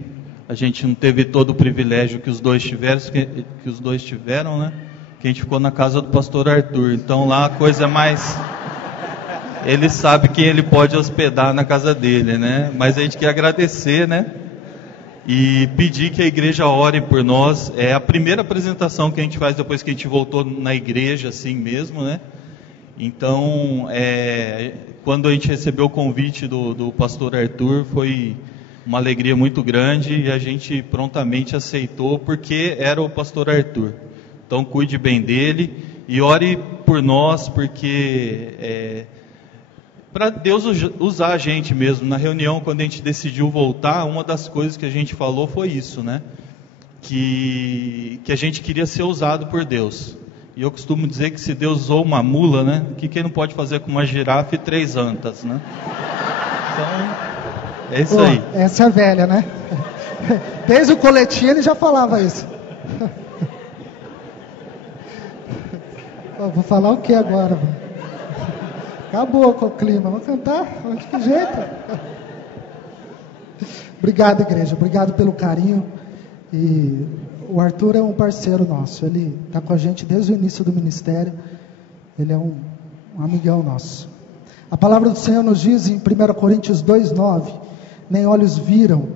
A gente não teve todo o privilégio que os dois tiveram, né? Que a gente ficou na casa do pastor Arthur. Então lá a coisa é mais... Ele sabe quem ele pode hospedar na casa dele, né? Mas a gente quer agradecer, né? E pedir que a igreja ore por nós. É a primeira apresentação que a gente faz depois que a gente voltou na igreja, assim mesmo, né? Então, quando a gente recebeu o convite do pastor Arthur, foi uma alegria muito grande e a gente prontamente aceitou, porque era o pastor Arthur. Então, cuide bem dele e ore por nós, porque... para Deus usar a gente mesmo. Na reunião, quando a gente decidiu voltar, uma das coisas que a gente falou foi isso, né? Que a gente queria ser usado por Deus. E eu costumo dizer que se Deus usou uma mula, né? Que quem não pode fazer com uma girafa e 3 antas, né? Então, é isso aí. Essa é velha, né? Desde o coletinho ele já falava isso. Vou falar o que agora, mano? Acabou com o clima. Vamos cantar? De que jeito? Obrigado, igreja. Obrigado pelo carinho. E o Arthur é um parceiro nosso. Ele está com a gente desde o início do ministério. Ele é um amigão nosso. A palavra do Senhor nos diz em 1 Coríntios 2:9: nem olhos viram,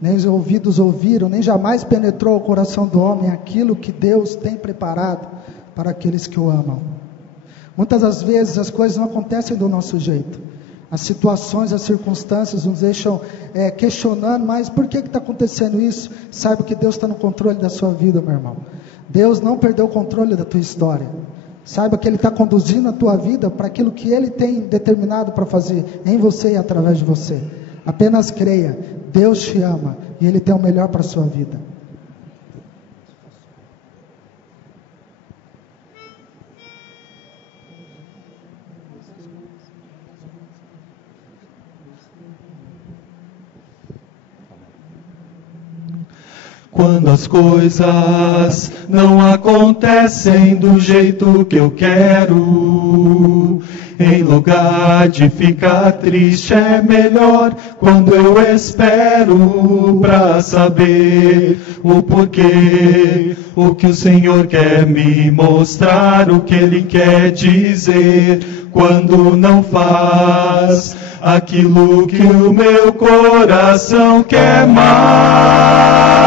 nem os ouvidos ouviram, nem jamais penetrou o coração do homem aquilo que Deus tem preparado para aqueles que o amam. Muitas das vezes as coisas não acontecem do nosso jeito. As situações, as circunstâncias nos deixam questionando, mas por que está acontecendo isso? Saiba que Deus está no controle da sua vida, meu irmão. Deus não perdeu o controle da tua história. Saiba que Ele está conduzindo a tua vida para aquilo que Ele tem determinado para fazer em você e através de você. Apenas creia, Deus te ama e Ele tem o melhor para a sua vida. Quando as coisas não acontecem do jeito que eu quero, em lugar de ficar triste, é melhor quando eu espero pra saber o porquê, o que o Senhor quer me mostrar, o que Ele quer dizer. Quando não faz aquilo que o meu coração quer mais,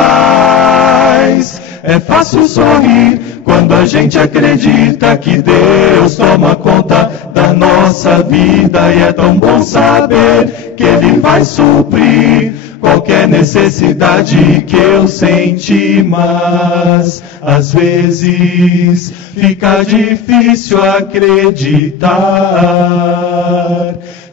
é fácil sorrir quando a gente acredita que Deus toma conta da nossa vida, e é tão bom saber que Ele vai suprir qualquer necessidade que eu senti, mas às vezes fica difícil acreditar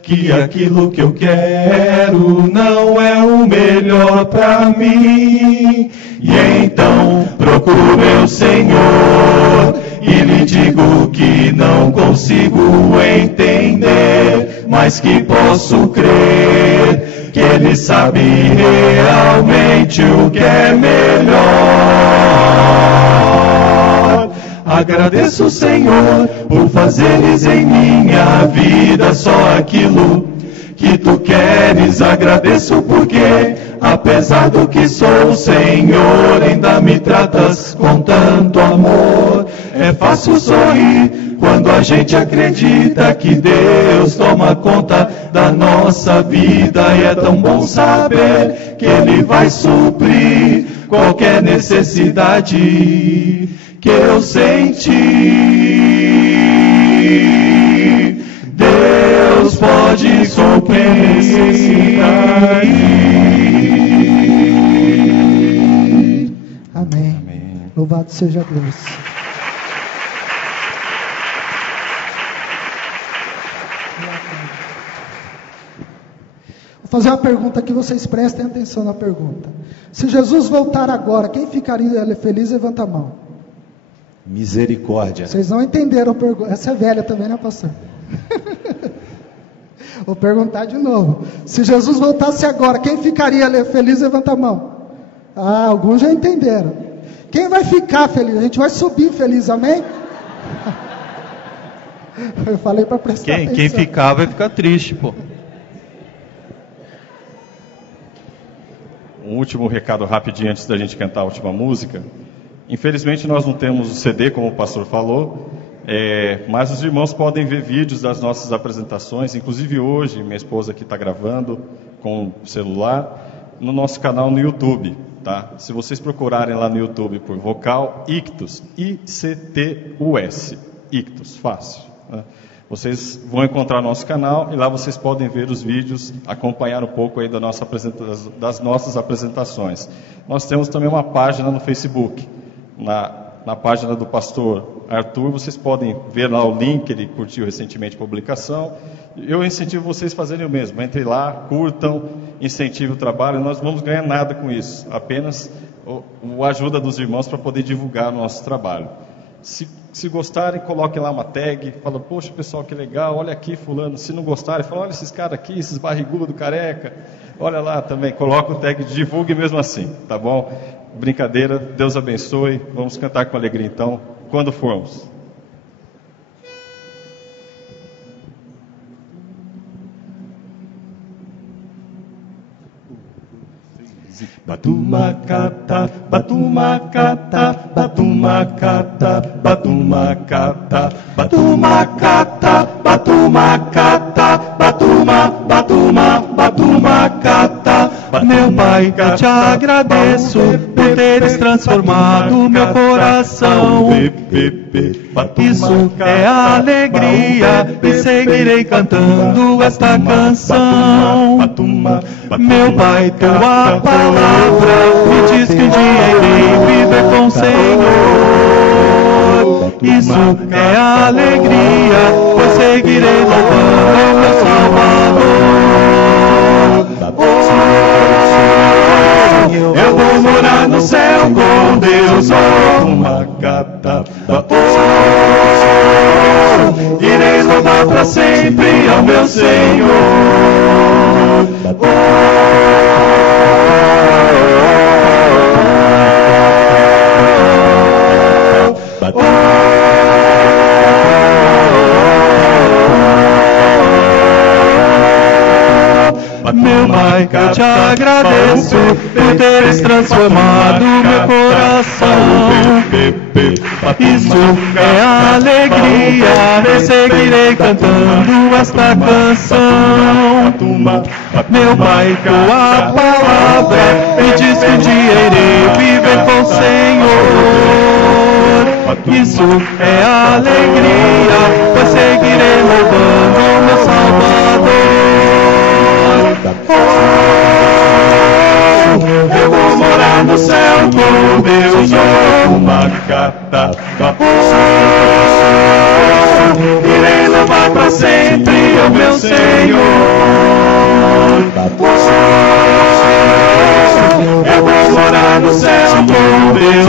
que aquilo que eu quero não é o melhor para mim. E então procuro meu Senhor e lhe digo que não consigo entender, mas que posso crer que Ele sabe realmente o que é melhor. Agradeço, Senhor, por fazeres em minha vida só aquilo que Tu queres. Agradeço porque, apesar do que sou, Senhor, ainda me tratas com tanto amor. É fácil sorrir quando a gente acredita que Deus toma conta da nossa vida. E é tão bom saber que Ele vai suprir qualquer necessidade que eu senti. Deus pode suprir necessidade. Amém. Amém. Louvado seja Deus. Vou fazer uma pergunta aqui, vocês prestem atenção na pergunta. Se Jesus voltar agora, quem ficaria feliz? Levanta a mão. Misericórdia. Vocês não entenderam a pergunta. Essa é velha também, né, pastor? Vou perguntar de novo. Se Jesus voltasse agora, quem ficaria feliz? Levanta a mão. Ah, alguns já entenderam. Quem vai ficar feliz? A gente vai subir feliz, amém? Eu falei para prestar atenção. Quem ficar vai ficar triste, pô. Um último recado rapidinho antes da gente cantar a última música. Infelizmente nós não temos o CD, como o pastor falou, mas os irmãos podem ver vídeos das nossas apresentações. Inclusive hoje, minha esposa aqui está gravando com o celular, no nosso canal no YouTube. Tá? Se vocês procurarem lá no YouTube por Vocal Ictus, I-C-T-U-S, Ictus, fácil. Né? Vocês vão encontrar nosso canal e lá vocês podem ver os vídeos, acompanhar um pouco aí das nossas apresentações. Nós temos também uma página no Facebook, na página do pastor Arthur, vocês podem ver lá o link, ele curtiu recentemente a publicação. Eu incentivo vocês a fazerem o mesmo, entrem lá, curtam, incentivem o trabalho, nós não vamos ganhar nada com isso, apenas a ajuda dos irmãos para poder divulgar o nosso trabalho. Se gostarem, coloquem lá uma tag, fala, poxa pessoal, que legal, olha aqui fulano. Se não gostarem, fala, olha esses caras aqui, esses barrigudos do careca, olha lá também, coloca o tag, divulgue mesmo assim, tá bom? Brincadeira, Deus abençoe, vamos cantar com alegria então, quando formos. Batumacata, batumacata, batumacata, batumacata, batumacata, batumacata, batumacata. Meu Pai, eu te agradeço por teres transformado meu coração. Isso é alegria e seguirei cantando esta canção. Meu Pai, tua palavra me diz que um dia irei viver com o Senhor. Isso é alegria, pois seguirei louvando meu Salvador. Eu vou morar no céu com Deus. Irei louvar para sempre ao meu Senhor. Meu Pai, eu te agradeço por teres transformado meu coração. Isso é alegria, eu seguirei cantando esta canção. Meu Pai, tua palavra me diz que um dia irei viver com o Senhor. Isso é alegria, eu seguirei louvando meu Salvador. Eu vou morar no céu com Deus. Irei louvar para sempre o meu Senhor. Eu vou morar no céu com Deus.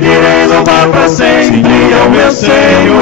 Irei louvar para sempre o meu Senhor.